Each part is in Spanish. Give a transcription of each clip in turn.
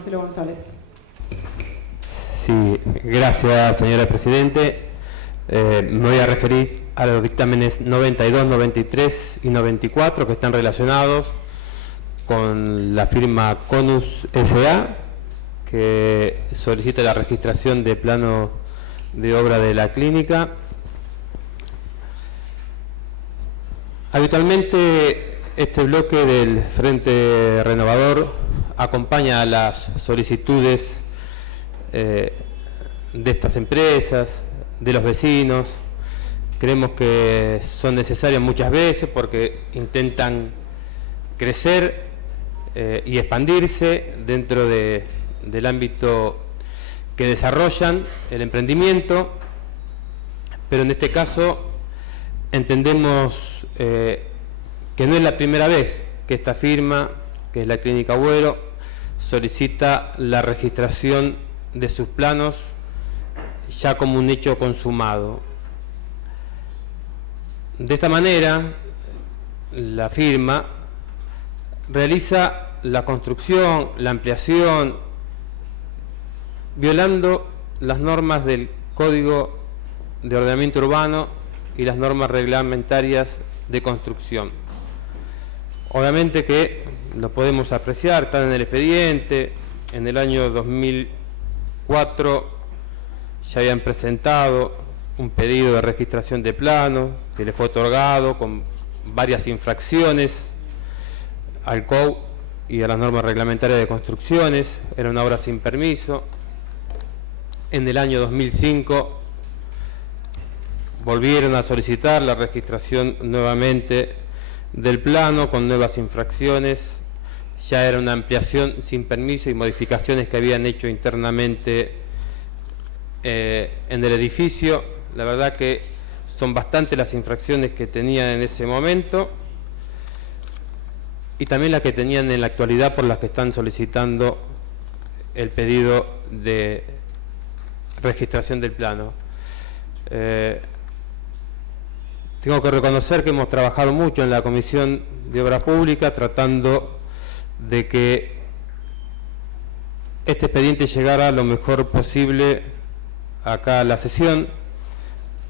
Marcelo González. Sí, gracias, señora Presidente. Me voy a referir a los dictámenes 92, 93 y 94 que están relacionados con la firma CONUS S.A., que solicita la registración de plano de obra de la clínica. Habitualmente este bloque del Frente Renovador acompaña a las solicitudes de estas empresas, de los vecinos. Creemos que son necesarias muchas veces porque intentan crecer y expandirse dentro del ámbito que desarrollan el emprendimiento, pero en este caso entendemos que no es la primera vez que esta firma, que es la Clínica Agüero, solicita la registración de sus planos ya como un hecho consumado. De esta manera, la firma realiza la construcción, la ampliación, violando las normas del Código de Ordenamiento Urbano y las normas reglamentarias de construcción. Obviamente que lo podemos apreciar, están en el expediente. En el año 2004 ya habían presentado un pedido de registración de plano que le fue otorgado con varias infracciones al COU y a las normas reglamentarias de construcciones. Era una obra sin permiso. En el año 2005 volvieron a solicitar la registración nuevamente del plano con nuevas infracciones. Ya era una ampliación sin permiso y modificaciones que habían hecho internamente en el edificio. La verdad que son bastantes las infracciones que tenían en ese momento y también las que tenían en la actualidad, por las que están solicitando el pedido de registración del plano. Tengo que reconocer que hemos trabajado mucho en la Comisión de Obras Públicas tratando de que este expediente llegara lo mejor posible acá a la sesión.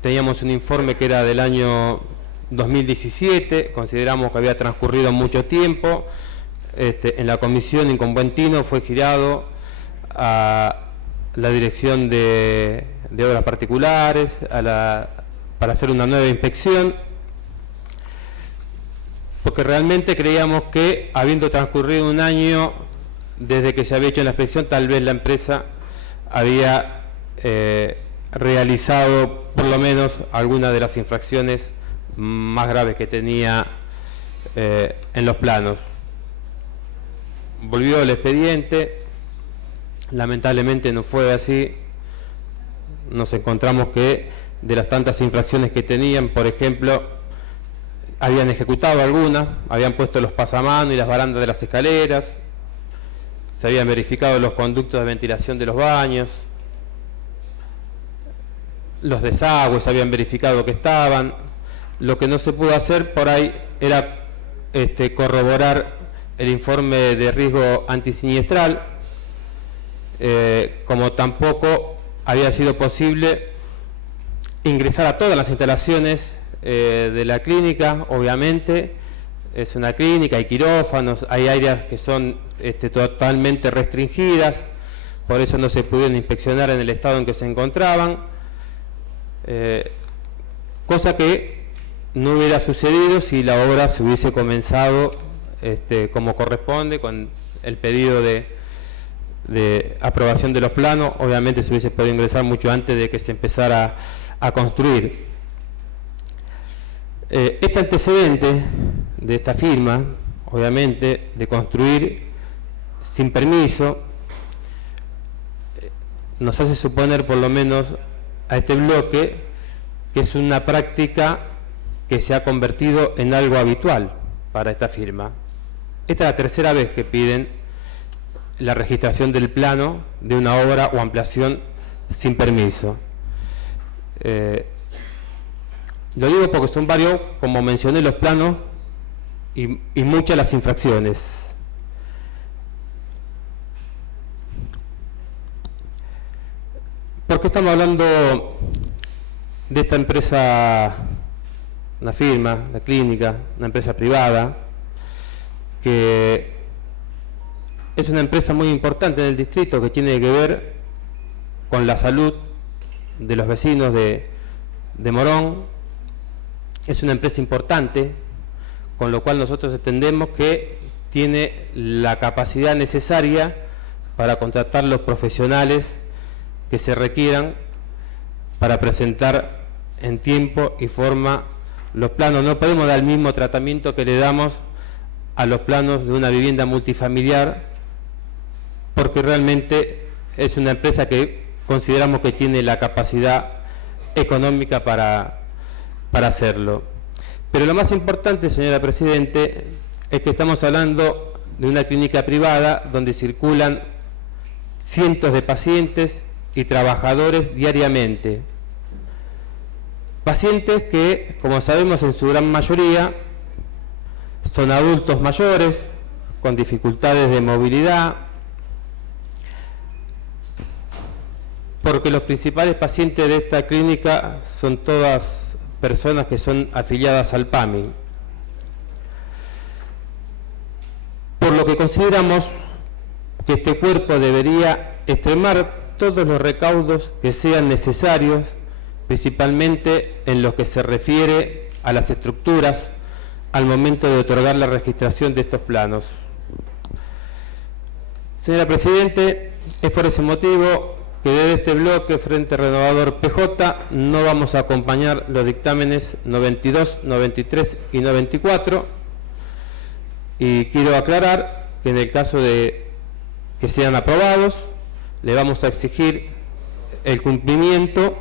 Teníamos un informe que era del año 2017, consideramos que había transcurrido mucho tiempo. En la comisión y con buen tino fue girado a la Dirección de Obras Particulares, para hacer una nueva inspección, porque realmente creíamos que, habiendo transcurrido un año desde que se había hecho la inspección, tal vez la empresa había realizado por lo menos algunas de las infracciones más graves que tenía en los planos. Volvió el expediente, lamentablemente no fue así. Nos encontramos que de las tantas infracciones que tenían, por ejemplo, habían ejecutado algunas, habían puesto los pasamanos y las barandas de las escaleras, se habían verificado los conductos de ventilación de los baños, los desagües habían verificado que estaban. Lo que no se pudo hacer por ahí era corroborar el informe de riesgo antisiniestral, como tampoco había sido posible ingresar a todas las instalaciones de la clínica. Obviamente es una clínica, hay quirófanos, hay áreas que son totalmente restringidas, por eso no se pudieron inspeccionar en el estado en que se encontraban, cosa que no hubiera sucedido si la obra se hubiese comenzado como corresponde, con el pedido de aprobación de los planos. Obviamente se hubiese podido ingresar mucho antes de que se empezara a construir. Este antecedente de esta firma, obviamente, de construir sin permiso, nos hace suponer, por lo menos a este bloque, que es una práctica que se ha convertido en algo habitual para esta firma. Esta es la tercera vez que piden la registración del plano de una obra o ampliación sin permiso. Lo digo porque son varios, como mencioné, los planos y muchas las infracciones. ¿Por qué estamos hablando de esta empresa, una firma, una clínica, una empresa privada, que es una empresa muy importante en el distrito, que tiene que ver con la salud de los vecinos de Morón? Es una empresa importante, con lo cual nosotros entendemos que tiene la capacidad necesaria para contratar los profesionales que se requieran para presentar en tiempo y forma los planos. No podemos dar el mismo tratamiento que le damos a los planos de una vivienda multifamiliar, porque realmente es una empresa que consideramos que tiene la capacidad económica para hacerlo. Pero lo más importante, señora Presidente, es que estamos hablando de una clínica privada donde circulan cientos de pacientes y trabajadores diariamente. Pacientes que, como sabemos, en su gran mayoría son adultos mayores con dificultades de movilidad, porque los principales pacientes de esta clínica son todas personas que son afiliadas al PAMI. Por lo que consideramos que este cuerpo debería extremar todos los recaudos que sean necesarios, principalmente en lo que se refiere a las estructuras al momento de otorgar la registración de estos planos. Señora Presidente, es por ese motivo que desde este bloque Frente Renovador PJ no vamos a acompañar los dictámenes 92, 93 y 94, y quiero aclarar que en el caso de que sean aprobados, le vamos a exigir el cumplimiento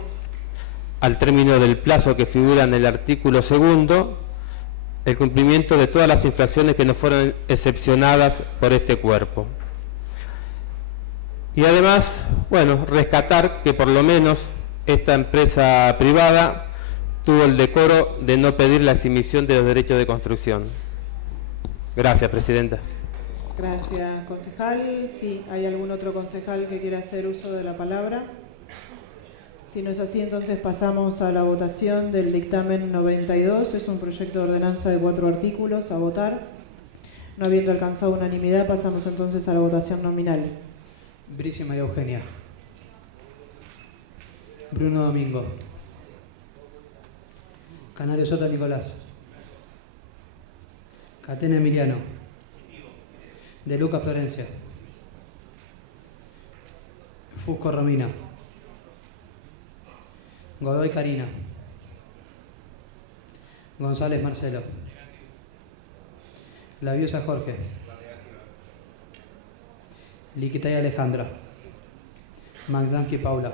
al término del plazo que figura en el artículo 2, el cumplimiento de todas las infracciones que no fueron excepcionadas por este cuerpo. Y además, bueno, rescatar que por lo menos esta empresa privada tuvo el decoro de no pedir la exhibición de los derechos de construcción. Gracias, Presidenta. Gracias, concejal. Sí, ¿hay algún otro concejal que quiera hacer uso de la palabra? Si no es así, entonces pasamos a la votación del dictamen 92. Es un proyecto de ordenanza de 4 artículos a votar. No habiendo alcanzado unanimidad, pasamos entonces a la votación nominal. Bricia María Eugenia. Bruno Domingo. Canario Soto Nicolás. Catena Emiliano. De Luca Florencia. Fusco Romina. Godoy Karina. González Marcelo. Laviosa Jorge. Liquitay Alejandra. Magdanki Paula.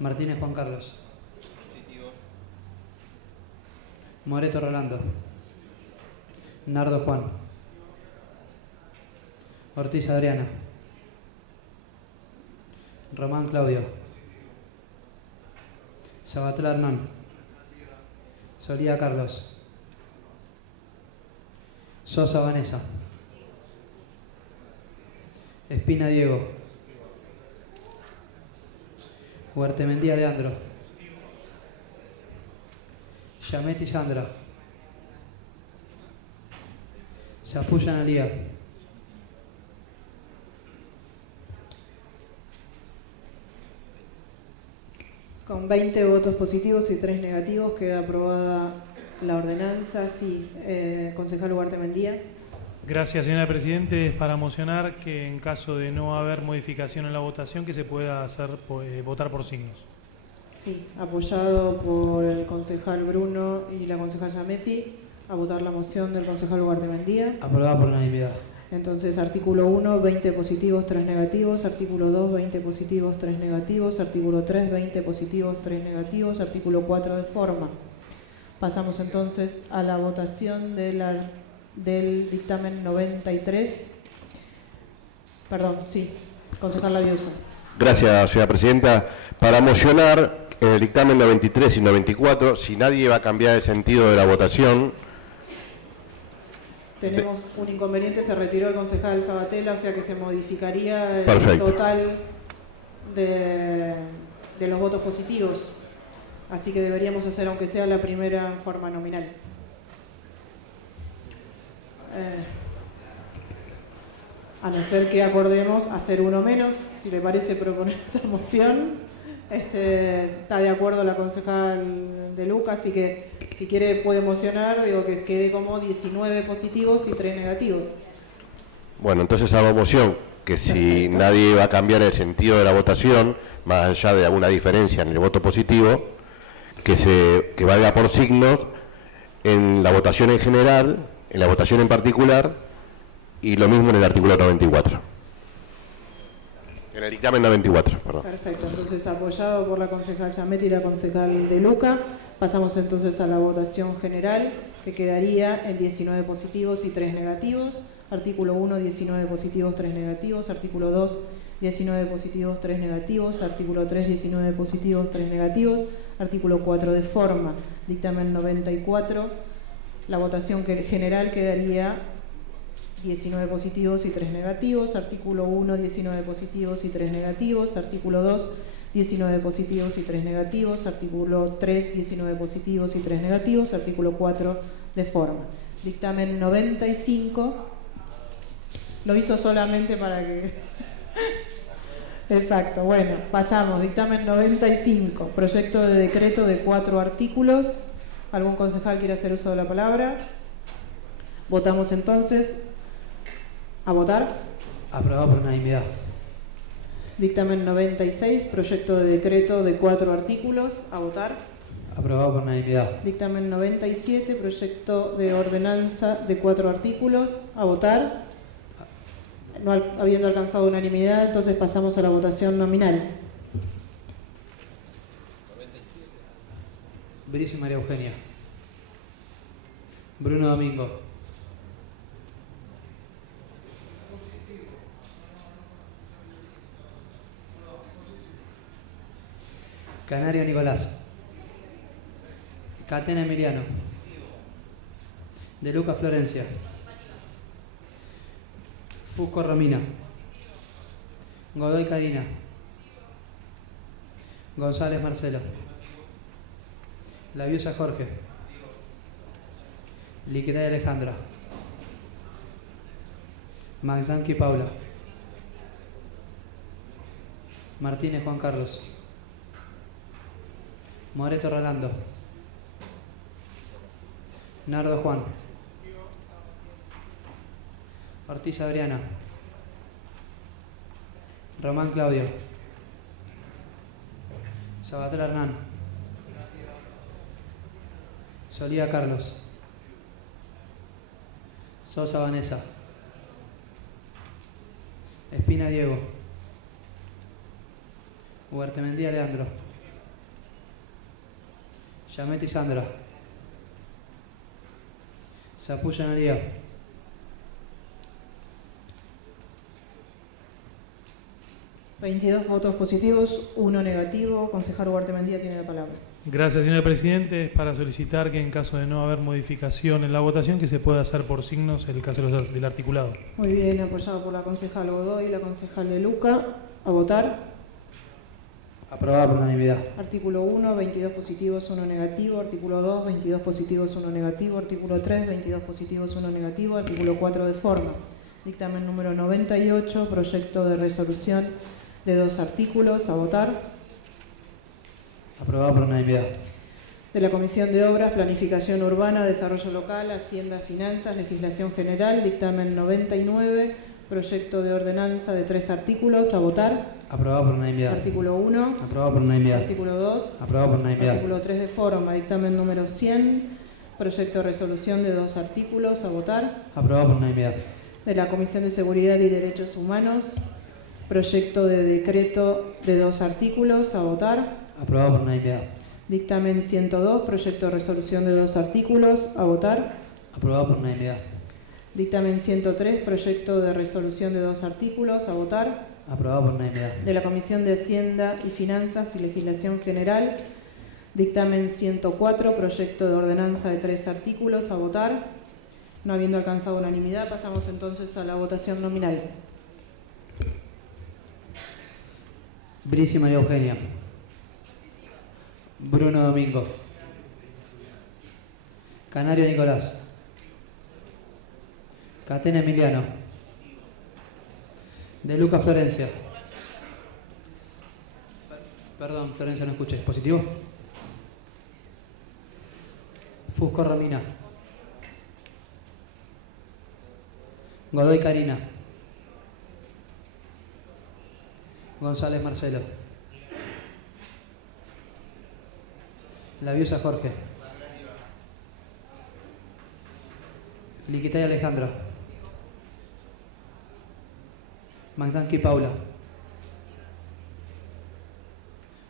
Martínez Juan Carlos. Moreto Rolando. Nardo Juan. Ortiz Adriana. Román Claudio. Sabatel Hernán. Solía Carlos. Sosa Vanessa. Espina Diego. Huertemendía Leandro. Yametti Sandra. Zapulla Analía. Con 20 votos positivos y 3 negativos queda aprobada la ordenanza. Sí, concejal Huertemendía. Gracias, señora Presidente. Es para mocionar que en caso de no haber modificación en la votación, que se pueda hacer votar por signos. Sí, apoyado por el concejal Bruno y la concejal Yametti, a votar la moción del concejal Huertemendía. Aprobada por unanimidad. Entonces, artículo 1, 20 positivos, 3 negativos. Artículo 2, 20 positivos, 3 negativos. Artículo 3, 20 positivos, 3 negativos. Artículo 4 de forma. Pasamos entonces a la votación del dictamen 93. Perdón, sí, concejal Laviosa. Gracias, señora Presidenta. Para mocionar el dictamen 93 y 94, si nadie va a cambiar el sentido de la votación. Tenemos un inconveniente, se retiró el concejal Sabatella, o sea que se modificaría el Perfecto. total de los votos positivos. Así que deberíamos hacer, aunque sea la primera, en forma nominal. A no ser que acordemos hacer uno menos, si le parece proponer esa moción. Está de acuerdo la concejal de Luca, así que si quiere puede mocionar, digo que quede como 19 positivos y 3 negativos. Bueno, entonces hago moción que si Perfecto. nadie va a cambiar el sentido de la votación, más allá de alguna diferencia en el voto positivo, que valga por signos en la votación en general, en la votación en particular, y lo mismo en el artículo 94. En el dictamen 94, perdón. Perfecto, entonces apoyado por la concejal Giametti y la concejal de Luca, pasamos entonces a la votación general, que quedaría en 19 positivos y 3 negativos. Artículo 1, 19 positivos, 3 negativos. Artículo 2, 19 positivos, 3 negativos. Artículo 3, 19 positivos, 3 negativos. Artículo 4 de forma. Dictamen 94. La votación general quedaría 19 positivos y 3 negativos. Artículo 1, 19 positivos y 3 negativos. Artículo 2, 19 positivos y 3 negativos. Artículo 3, 19 positivos y 3 negativos. Artículo 4 de forma. Dictamen 95. Lo hizo solamente para que... Exacto, bueno, pasamos. Dictamen 95. Proyecto de decreto de 4 artículos. ¿Algún concejal quiere hacer uso de la palabra? Votamos entonces. ¿A votar? Aprobado por unanimidad. Dictamen 96, proyecto de decreto de 4 artículos. ¿A votar? Aprobado por unanimidad. Dictamen 97, proyecto de ordenanza de 4 artículos. ¿A votar? No habiendo alcanzado unanimidad, entonces pasamos a la votación nominal. Brice María Eugenia. Bruno Domingo. Canario Nicolás. Catena Emiliano. De Luca Florencia. Fusco Romina. Godoy Karina. González Marcelo. Laviosa Jorge. Liquidez Alejandra. Maxanqui Paula. Martínez Juan Carlos. Moreto Rolando. Nardo Juan. Ortiz Adriana. Román Claudio. Sabatel Hernán. Solía Carlos. Sosa Vanessa. Espina Diego. Huertemendía Leandro. Giametti Sandra. Sapuya Analía. ¿22 votos positivos, 1 negativo? Concejal Huertemendía tiene la palabra. Gracias, señor presidente. Es para solicitar que en caso de no haber modificación en la votación, que se pueda hacer por signos el caso del articulado. Muy bien, apoyado por la concejal Godoy y la concejal de Luca. ¿A votar? Aprobado por unanimidad. Artículo 1, 22 positivos, 1 negativo. Artículo 2, 22 positivos, 1 negativo. Artículo 3, 22 positivos, 1 negativo. Artículo 4 de forma. Dictamen número 98, proyecto de resolución de 2 artículos. A votar. Aprobado por unanimidad. De la Comisión de Obras, Planificación Urbana, Desarrollo Local, Hacienda, Finanzas, Legislación General. Dictamen 99, proyecto de ordenanza de 3 artículos. A votar. Aprobado por unanimidad. Artículo 1. Aprobado por unanimidad. Artículo 2. Aprobado por unanimidad. Artículo 3 de forma. Dictamen número 100. Proyecto de resolución de 2 artículos. A votar. Aprobado por unanimidad. De la Comisión de Seguridad y Derechos Humanos. Proyecto de decreto de 2 artículos. A votar. Aprobado por unanimidad. Dictamen 102. Proyecto de resolución de 2 artículos. A votar. Aprobado por unanimidad. Dictamen 103. Proyecto de resolución de 2 artículos. A votar. Aprobado por unanimidad. De la Comisión de Hacienda y Finanzas y Legislación General. Dictamen 104, proyecto de ordenanza de 3 artículos. A votar. No habiendo alcanzado unanimidad, pasamos entonces a la votación nominal. Brici María Eugenia. Bruno Domingo. Canario Nicolás. Catena Emiliano. De Luca Florencia. Perdón, Florencia, no escuché. ¿Positivo? Fusco Romina. Godoy Karina. González Marcelo. Laviusa Jorge. Liquitay Alejandro. Magdanqui Paula.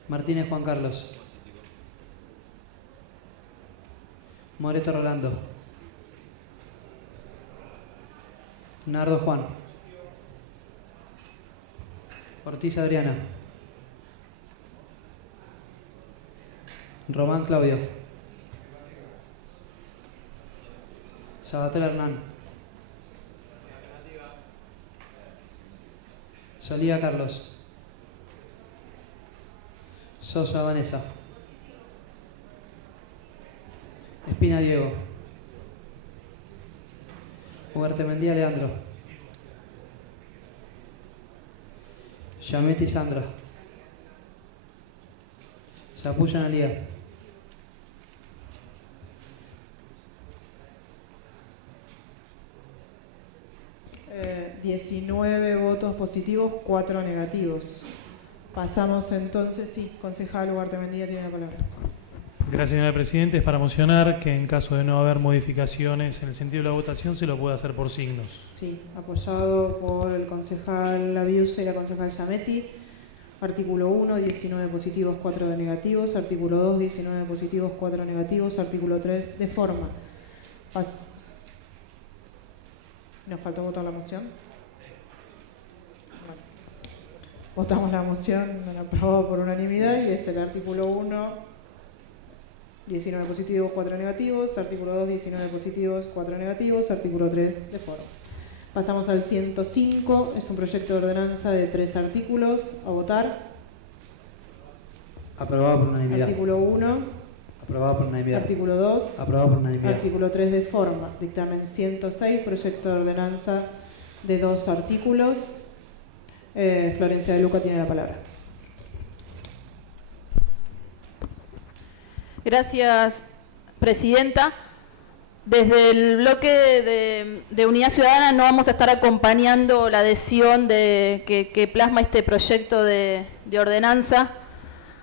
Martínez Juan Carlos. Moreto Rolando. Nardo Juan. Ortiz Adriana. Román Claudio. Sabatel Hernán. Solía Carlos. Sosa Vanessa. Espina Diego. Huertemendía Leandro. Yametti Sandra. Zapulla Analía. Eh, 19 votos positivos, 4 negativos. Pasamos entonces, sí, concejal Huertemendía tiene la palabra. Gracias, señora Presidenta. Es para mocionar que en caso de no haber modificaciones en el sentido de la votación se lo puede hacer por signos. Sí, apoyado por el concejal Laviusa y la concejal Yametti. Artículo 1, 19 positivos, 4 negativos. Artículo 2, 19 positivos, 4 negativos. Artículo 3, de forma. ¿Nos faltó votar la moción? Bueno. Votamos la moción aprobada por unanimidad y es el artículo 1, 19 positivos, 4 negativos. Artículo 2, 19 positivos, 4 negativos. Artículo 3, de forma. Pasamos al 105, es un proyecto de ordenanza de 3 artículos. A votar. Aprobado por unanimidad. Artículo 1. Aprobado por unanimidad. Artículo 2. Aprobado por unanimidad. Artículo 3, de forma. Dictamen 106, proyecto de ordenanza de 2 artículos. Florencia de Luca tiene la palabra. Gracias, Presidenta. Desde el bloque de Unidad Ciudadana no vamos a estar acompañando la adhesión que plasma este proyecto de ordenanza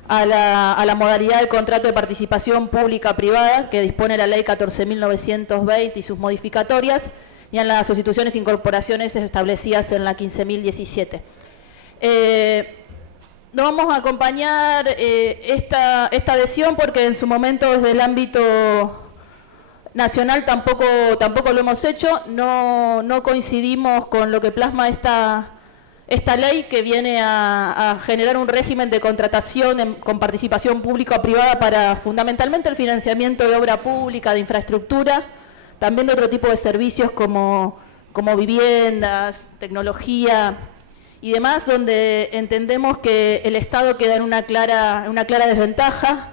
a la modalidad del contrato de participación pública-privada que dispone la Ley 14.920 y sus modificatorias, y en las sustituciones e incorporaciones establecidas en la 15.017. No vamos a acompañar esta adhesión porque en su momento desde el ámbito nacional tampoco lo hemos hecho. No coincidimos con lo que plasma esta ley, que viene a generar un régimen de contratación con participación pública o privada para fundamentalmente el financiamiento de obra pública, de infraestructura, también de otro tipo de servicios como viviendas, tecnología y demás, donde entendemos que el Estado queda en una clara desventaja.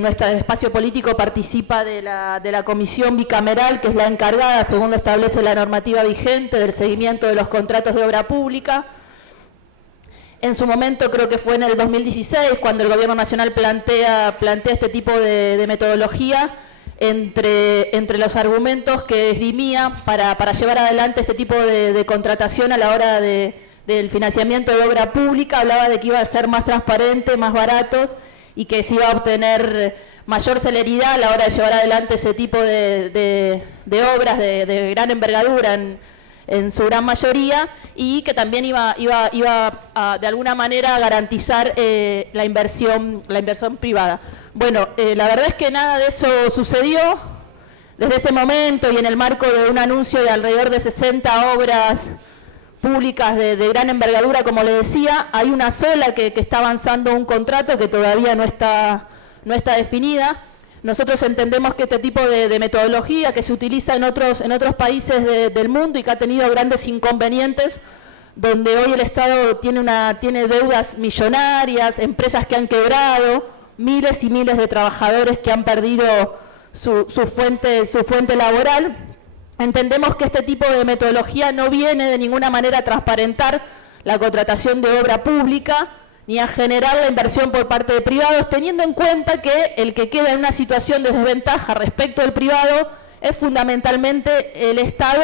Nuestro espacio político participa de la comisión bicameral, que es la encargada, según lo establece la normativa vigente, del seguimiento de los contratos de obra pública. En su momento, creo que fue en el 2016, cuando el Gobierno Nacional plantea este tipo de metodología, entre los argumentos que esgrimía para llevar adelante este tipo de contratación a la hora del financiamiento de obra pública, hablaba de que iba a ser más transparente, más baratos, y que se iba a obtener mayor celeridad a la hora de llevar adelante ese tipo de obras de gran envergadura en su gran mayoría, y que también iba a, de alguna manera, garantizar la inversión privada. Bueno, la verdad es que nada de eso sucedió. Desde ese momento, y en el marco de un anuncio de alrededor de 60 obras públicas de gran envergadura, como le decía, hay una sola que está avanzando un contrato que todavía no está definida. Nosotros entendemos que este tipo de metodología que se utiliza en otros países del mundo y que ha tenido grandes inconvenientes, donde hoy el Estado tiene deudas millonarias, empresas que han quebrado, miles y miles de trabajadores que han perdido su fuente laboral. Entendemos que este tipo de metodología no viene de ninguna manera a transparentar la contratación de obra pública ni a generar la inversión por parte de privados, teniendo en cuenta que el que queda en una situación de desventaja respecto al privado es fundamentalmente el Estado,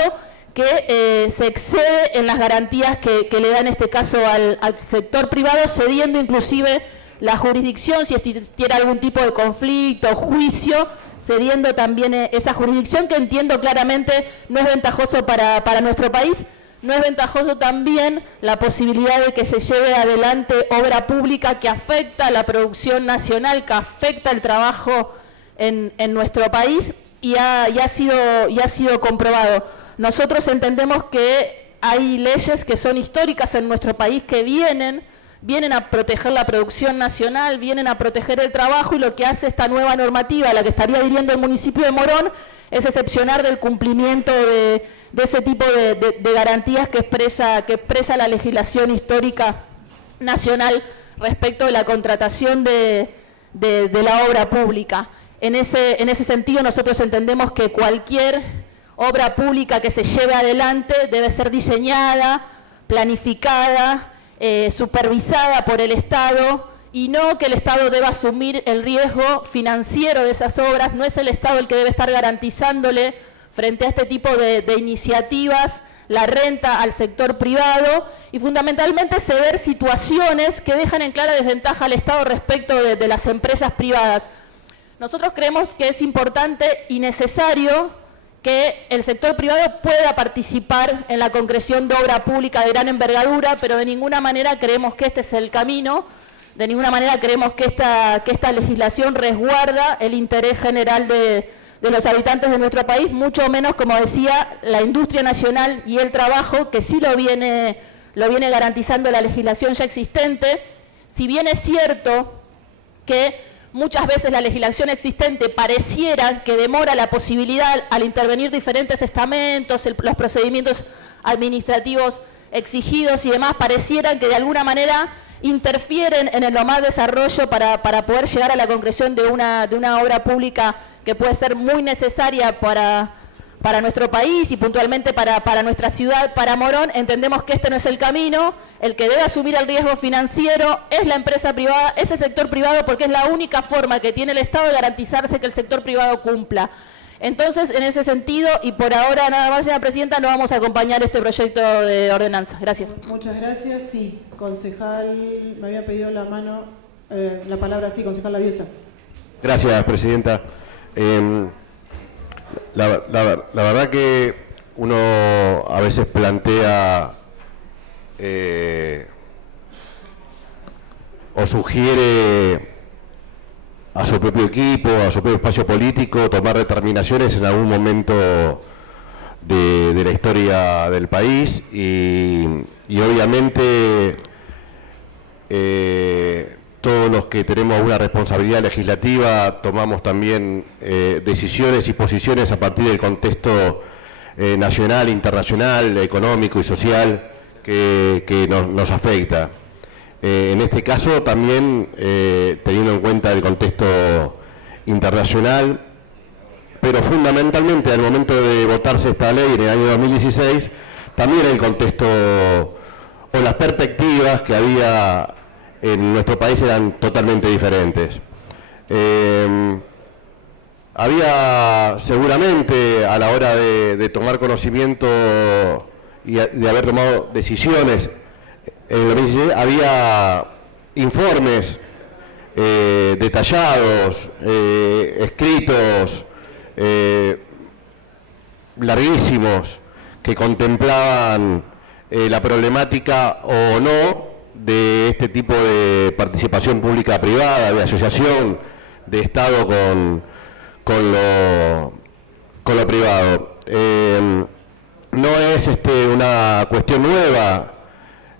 que se excede en las garantías que le da en este caso al sector privado, cediendo inclusive la jurisdicción si existiera algún tipo de conflicto o juicio, cediendo también esa jurisdicción, que entiendo claramente no es ventajoso para nuestro país. No es ventajoso también la posibilidad de que se lleve adelante obra pública que afecta a la producción nacional, que afecta el trabajo en nuestro país, y ha sido comprobado. Nosotros entendemos que hay leyes que son históricas en nuestro país que vienen a proteger la producción nacional, vienen a proteger el trabajo, y lo que hace esta nueva normativa, la que estaría adhiriendo el municipio de Morón, es excepcionar del cumplimiento de ese tipo de garantías que expresa la legislación histórica nacional respecto de la contratación de la obra pública. En ese sentido, nosotros entendemos que cualquier obra pública que se lleve adelante debe ser diseñada, planificada, supervisada por el Estado, y no que el Estado deba asumir el riesgo financiero de esas obras. No es el Estado el que debe estar garantizándole frente a este tipo de iniciativas la renta al sector privado, y fundamentalmente ceder situaciones que dejan en clara desventaja al Estado respecto de las empresas privadas. Nosotros creemos que es importante y necesario que el sector privado pueda participar en la concreción de obra pública de gran envergadura, pero de ninguna manera creemos que este es el camino, de ninguna manera creemos que esta legislación resguarda el interés general de los habitantes de nuestro país, mucho menos, como decía, la industria nacional y el trabajo, que sí lo viene garantizando la legislación ya existente. Si bien es cierto que muchas veces la legislación existente pareciera que demora la posibilidad, al intervenir diferentes estamentos, los procedimientos administrativos exigidos y demás, parecieran que de alguna manera interfieren en el normal desarrollo para poder llegar a la concreción de una obra pública que puede ser muy necesaria para nuestro país y puntualmente para nuestra ciudad, para Morón. Entendemos que este no es el camino. El que debe asumir el riesgo financiero es la empresa privada, es el sector privado, porque es la única forma que tiene el Estado de garantizarse que el sector privado cumpla. Entonces, en ese sentido, y por ahora nada más, señora presidenta, no vamos a acompañar este proyecto de ordenanza. Gracias. Muchas gracias. Sí, concejal, me había pedido la palabra, sí, concejal Laviusa. Gracias, presidenta. La verdad que uno a veces plantea o sugiere a su propio equipo, a su propio espacio político, tomar determinaciones en algún momento de la historia del país, y obviamente todos los que tenemos una responsabilidad legislativa tomamos también decisiones y posiciones a partir del contexto nacional, internacional, económico y social que nos afecta. En este caso también teniendo en cuenta el contexto internacional, pero fundamentalmente al momento de votarse esta ley en el año 2016, también el contexto o las perspectivas que había en nuestro país eran totalmente diferentes. Había seguramente, a la hora de tomar conocimiento y de haber tomado decisiones en el 2016, había informes detallados, escritos, larguísimos, que contemplaban la problemática o no de este tipo de participación pública-privada, de asociación de Estado con lo privado. No es una cuestión nueva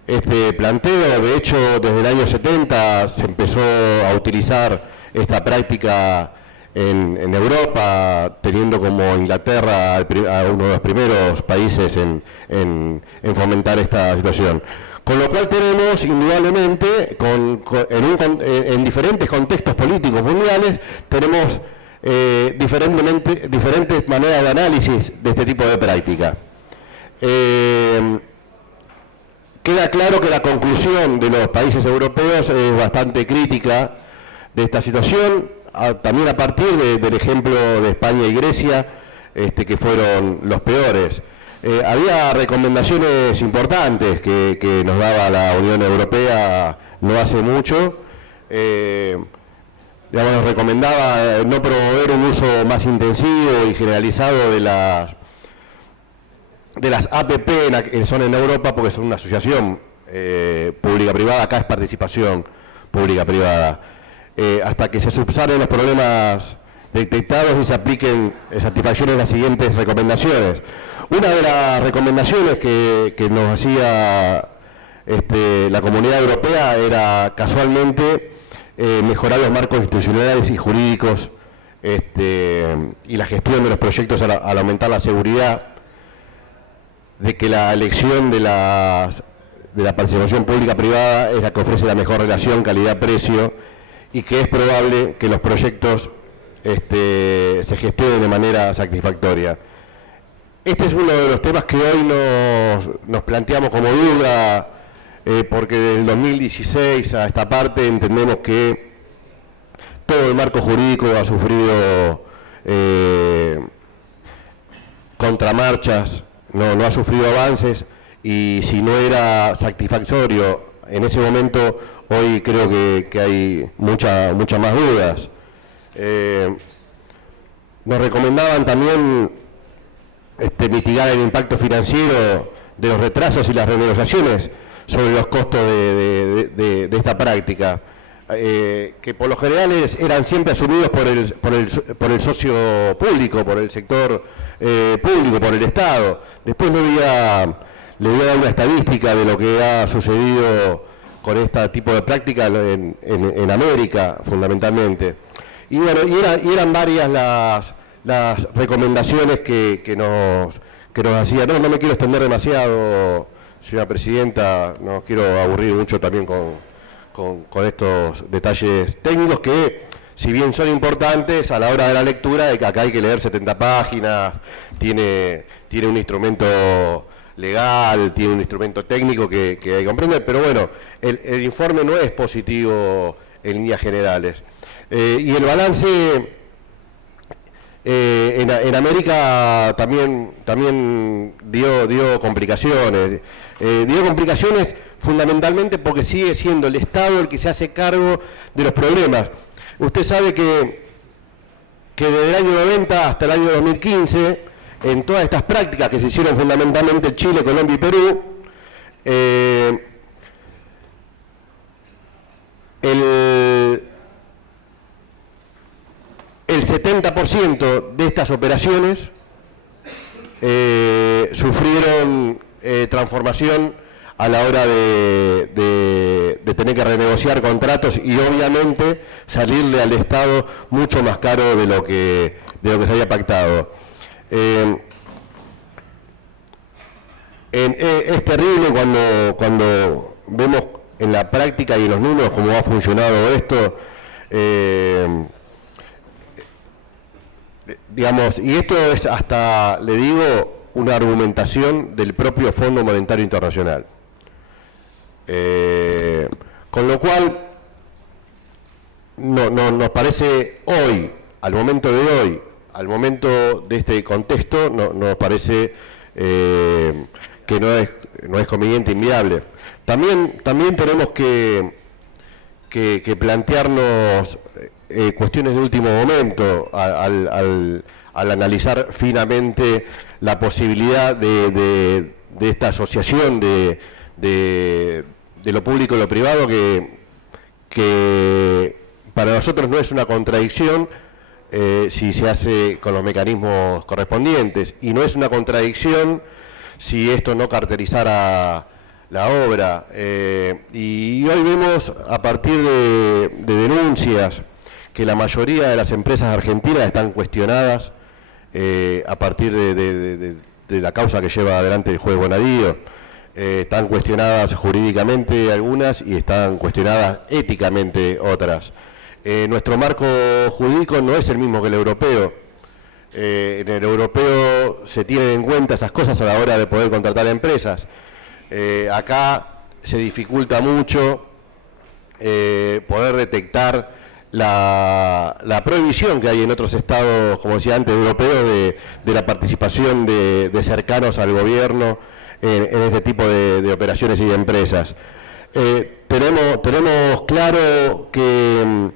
este planteo. De hecho, desde el año 70 se empezó a utilizar esta práctica en Europa, teniendo como Inglaterra a uno de los primeros países en fomentar esta situación. Con lo cual tenemos indudablemente, en diferentes contextos políticos mundiales, tenemos diferentes maneras de análisis de este tipo de práctica. Queda claro que la conclusión de los países europeos es bastante crítica de esta situación, también a partir del ejemplo de España y Grecia, que fueron los peores. Había recomendaciones importantes que nos daba la Unión Europea no hace mucho. Nos recomendaba no promover un uso más intensivo y generalizado de las APP, que son en Europa, porque son una asociación pública-privada. Acá es participación pública-privada. Hasta que se subsanen los problemas detectados y se apliquen satisfacciones las siguientes recomendaciones. Una de las recomendaciones que nos hacía la Comunidad Europea era casualmente mejorar los marcos institucionales y jurídicos y la gestión de los proyectos al aumentar la seguridad, de que la elección de la participación pública-privada es la que ofrece la mejor relación calidad-precio y que es probable que los proyectos se gestionen de manera satisfactoria. Este es uno de los temas que hoy nos planteamos como duda, porque desde el 2016 a esta parte entendemos que todo el marco jurídico ha sufrido contramarchas, no ha sufrido avances, y si no era satisfactorio en ese momento, hoy creo que hay muchas más dudas. Nos recomendaban también mitigar el impacto financiero de los retrasos y las renegociaciones sobre los costos de esta práctica, que por lo general eran siempre asumidos por el socio público, por el sector público, por el Estado. Después le voy a dar una estadística de lo que ha sucedido con este tipo de práctica en América, fundamentalmente. Y bueno, eran varias las recomendaciones que nos hacía. No me quiero extender demasiado, señora presidenta, no quiero aburrir mucho también con estos detalles técnicos que, si bien son importantes a la hora de la lectura, de que acá hay que leer 70 páginas, tiene un instrumento legal, tiene un instrumento técnico que hay que comprender, pero bueno, el informe no es positivo en líneas generales. Y el balance en América también dio complicaciones. Dio complicaciones fundamentalmente porque sigue siendo el Estado el que se hace cargo de los problemas. Usted sabe que desde el año 90 hasta el año 2015, en todas estas prácticas que se hicieron fundamentalmente en Chile, Colombia y Perú, el 70% de estas operaciones sufrieron transformación a la hora de tener que renegociar contratos y obviamente salirle al Estado mucho más caro de lo que se había pactado. Es terrible cuando vemos en la práctica y en los números cómo ha funcionado esto. Digamos, y esto es hasta, le digo, una argumentación del propio Fondo Monetario Internacional. Con lo cual, nos parece hoy, al momento de este contexto, nos parece que no es conveniente, inviable. También tenemos que plantearnos cuestiones de último momento al analizar finamente la posibilidad de esta asociación de lo público y lo privado, que para nosotros no es una contradicción si se hace con los mecanismos correspondientes, y no es una contradicción si esto no cartelizara la obra. Y hoy vemos, a partir de denuncias que la mayoría de las empresas argentinas están cuestionadas a partir de la causa que lleva adelante el juez Bonadío. Están cuestionadas jurídicamente algunas y están cuestionadas éticamente otras. Nuestro marco jurídico no es el mismo que el europeo. En el europeo se tienen en cuenta esas cosas a la hora de poder contratar empresas. Acá se dificulta mucho poder detectar la prohibición que hay en otros estados, como decía antes, europeos, de la participación de cercanos al gobierno en este tipo de operaciones y de empresas. Tenemos claro que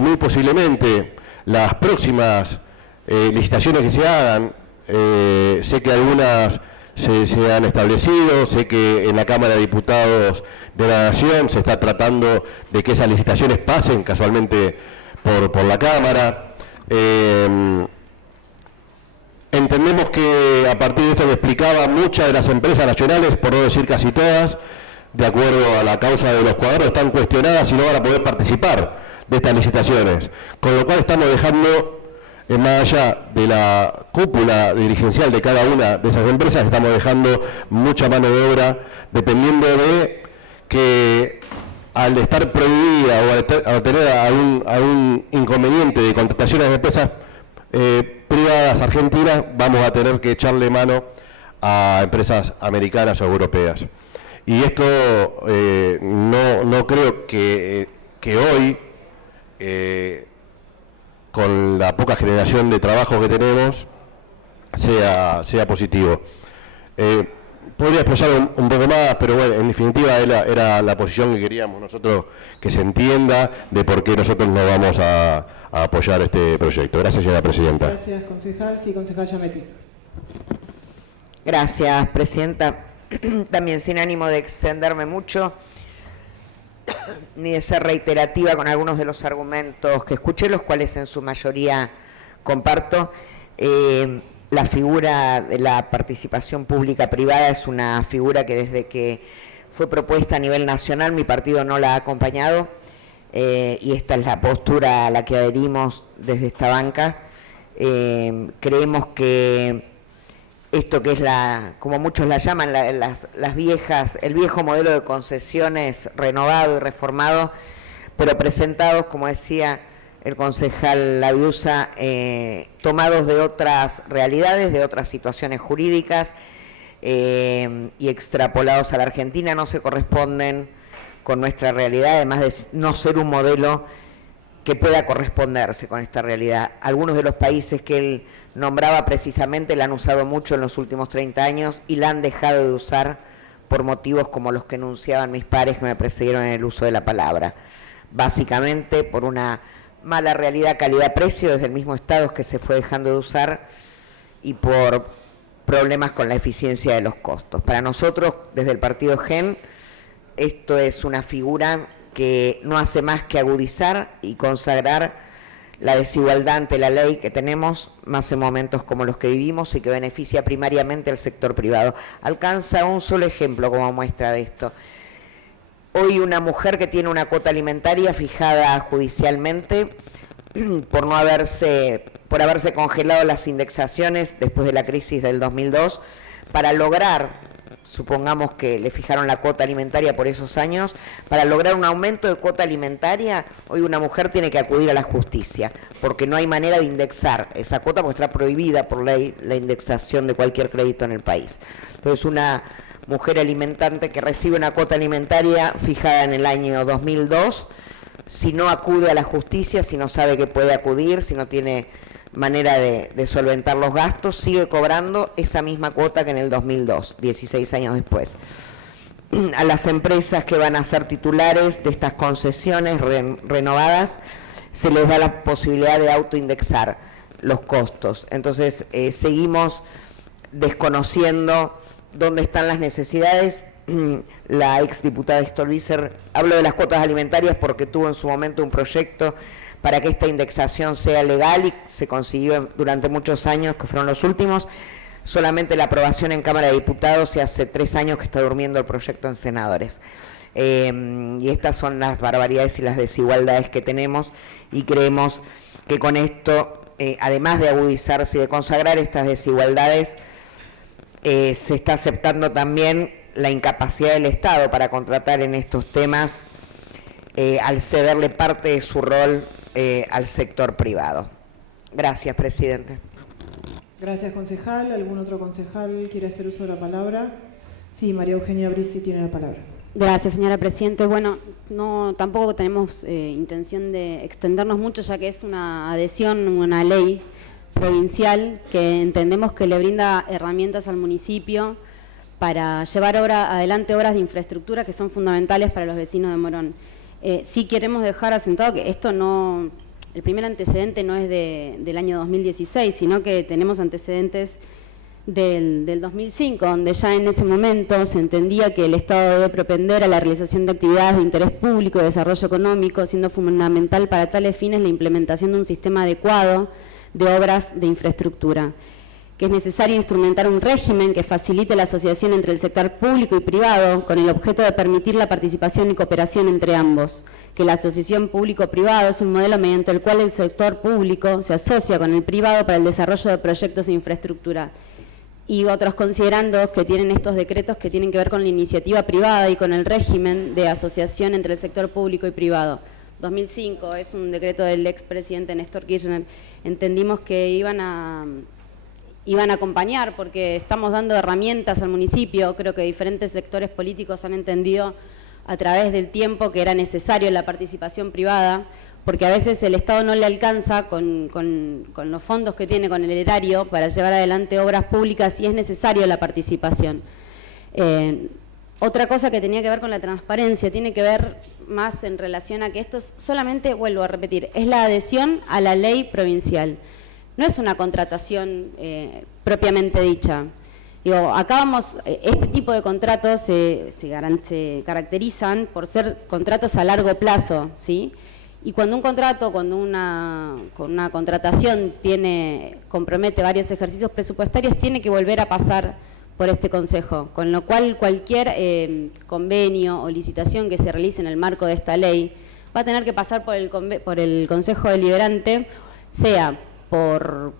muy posiblemente las próximas licitaciones que se hagan, sé que algunas se han establecido, sé que en la Cámara de Diputados de la Nación se está tratando de que esas licitaciones pasen casualmente por la Cámara. Entendemos que a partir de esto que explicaba, muchas de las empresas nacionales, por no decir casi todas, de acuerdo a la causa de los cuadros, están cuestionadas y no van a poder participar de estas licitaciones, con lo cual estamos dejando, más allá de la cúpula dirigencial de cada una de esas empresas, estamos dejando mucha mano de obra, dependiendo de que al estar prohibida o al tener algún inconveniente de contrataciones de empresas privadas argentinas, vamos a tener que echarle mano a empresas americanas o europeas. Y esto no creo que hoy, con la poca generación de trabajo que tenemos, sea positivo. Podría expresar un poco más, pero bueno, en definitiva era la posición que queríamos nosotros que se entienda de por qué nosotros no vamos a apoyar este proyecto. Gracias, señora presidenta. Gracias, concejal. Sí, concejal Giametti. Gracias, presidenta. También sin ánimo de extenderme mucho, ni de ser reiterativa con algunos de los argumentos que escuché, los cuales en su mayoría comparto. La figura de la participación pública-privada es una figura que desde que fue propuesta a nivel nacional mi partido no la ha acompañado, y esta es la postura a la que adherimos desde esta banca. Creemos que esto que es como muchos la llaman, las viejas, el viejo modelo de concesiones renovado y reformado, pero presentados, como decía el concejal Laviusa, tomados de otras realidades, de otras situaciones jurídicas, y extrapolados a la Argentina, no se corresponden con nuestra realidad, además de no ser un modelo que pueda corresponderse con esta realidad. Algunos de los países que él nombraba precisamente la han usado mucho en los últimos 30 años y la han dejado de usar por motivos como los que enunciaban mis pares que me precedieron en el uso de la palabra. Básicamente por una mala realidad calidad-precio desde el mismo Estado que se fue dejando de usar y por problemas con la eficiencia de los costos. Para nosotros, desde el partido GEN, esto es una figura que no hace más que agudizar y consagrar la desigualdad ante la ley que tenemos, más en momentos como los que vivimos, y que beneficia primariamente al sector privado. Alcanza un solo ejemplo como muestra de esto. Hoy una mujer que tiene una cuota alimentaria fijada judicialmente por haberse congelado las indexaciones después de la crisis del 2002, para lograr, supongamos que le fijaron la cuota alimentaria por esos años, para lograr un aumento de cuota alimentaria, hoy una mujer tiene que acudir a la justicia, porque no hay manera de indexar esa cuota, porque está prohibida por ley la indexación de cualquier crédito en el país. Entonces, una mujer alimentante que recibe una cuota alimentaria fijada en el año 2002, si no acude a la justicia, si no sabe que puede acudir, si no tiene manera de solventar los gastos, sigue cobrando esa misma cuota que en el 2002, 16 años después. A las empresas que van a ser titulares de estas concesiones renovadas se les da la posibilidad de autoindexar los costos. Entonces, seguimos desconociendo dónde están las necesidades. La exdiputada Stolbizer habló de las cuotas alimentarias porque tuvo en su momento un proyecto para que esta indexación sea legal y se consiguió durante muchos años, que fueron los últimos. Solamente la aprobación en Cámara de Diputados y hace 3 años que está durmiendo el proyecto en senadores. Y estas son las barbaridades y las desigualdades que tenemos, y creemos que con esto, además de agudizarse y de consagrar estas desigualdades, se está aceptando también la incapacidad del Estado para contratar en estos temas, al cederle parte de su rol al sector privado. Gracias, presidente. Gracias, concejal. ¿Algún otro concejal quiere hacer uso de la palabra? Sí, María Eugenia Brisi tiene la palabra. Gracias, señora Presidente. Bueno, tampoco tenemos intención de extendernos mucho, ya que es una adhesión, una ley provincial que entendemos que le brinda herramientas al municipio para llevar adelante obras de infraestructura que son fundamentales para los vecinos de Morón. Sí queremos dejar asentado que esto no, el primer antecedente no es del año 2016, sino que tenemos antecedentes del 2005, donde ya en ese momento se entendía que el Estado debe propender a la realización de actividades de interés público y desarrollo económico, siendo fundamental para tales fines la implementación de un sistema adecuado de obras de infraestructura, que es necesario instrumentar un régimen que facilite la asociación entre el sector público y privado con el objeto de permitir la participación y cooperación entre ambos, que la asociación público-privado es un modelo mediante el cual el sector público se asocia con el privado para el desarrollo de proyectos de infraestructura, y otros considerando que tienen estos decretos que tienen que ver con la iniciativa privada y con el régimen de asociación entre el sector público y privado. 2005 es un decreto del expresidente Néstor Kirchner. Entendimos que iban a acompañar porque estamos dando herramientas al municipio. Creo que diferentes sectores políticos han entendido a través del tiempo que era necesario la participación privada, porque a veces el Estado no le alcanza con los fondos que tiene, con el erario, para llevar adelante obras públicas, y es necesario la participación. Otra cosa que tenía que ver con la transparencia, tiene que ver más en relación a que esto solamente, vuelvo a repetir, es la adhesión a la ley provincial. No es una contratación propiamente dicha. Digo, acá este tipo de contratos se caracterizan por ser contratos a largo plazo, ¿sí? Y cuando un contrato, con una contratación compromete varios ejercicios presupuestarios, tiene que volver a pasar por este Consejo, con lo cual cualquier convenio o licitación que se realice en el marco de esta ley va a tener que pasar por el Consejo Deliberante, sea por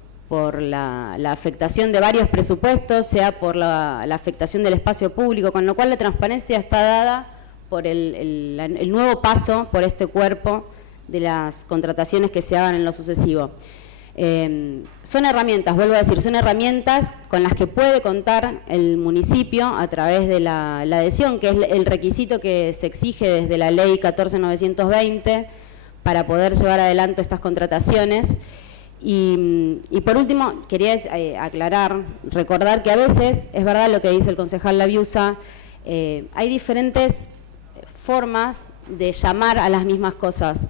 la afectación de varios presupuestos, sea por la afectación del espacio público, con lo cual la transparencia está dada por el nuevo paso por este cuerpo de las contrataciones que se hagan en lo sucesivo. Son herramientas, vuelvo a decir, son herramientas con las que puede contar el municipio a través de la adhesión, que es el requisito que se exige desde la ley 14.920 para poder llevar adelante estas contrataciones. Y por último, quería recordar que a veces, es verdad lo que dice el concejal Laviusa, hay diferentes formas de llamar a las mismas cosas.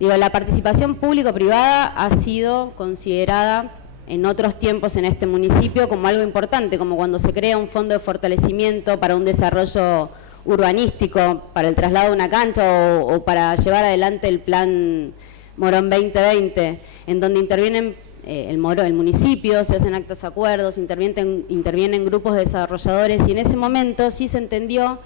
Digo, la participación público-privada ha sido considerada en otros tiempos en este municipio como algo importante, como cuando se crea un fondo de fortalecimiento para un desarrollo urbanístico, para el traslado de una cancha o para llevar adelante el plan Morón 2020, en donde intervienen el municipio, se hacen actos acuerdos, intervienen grupos de desarrolladores, y en ese momento sí se entendió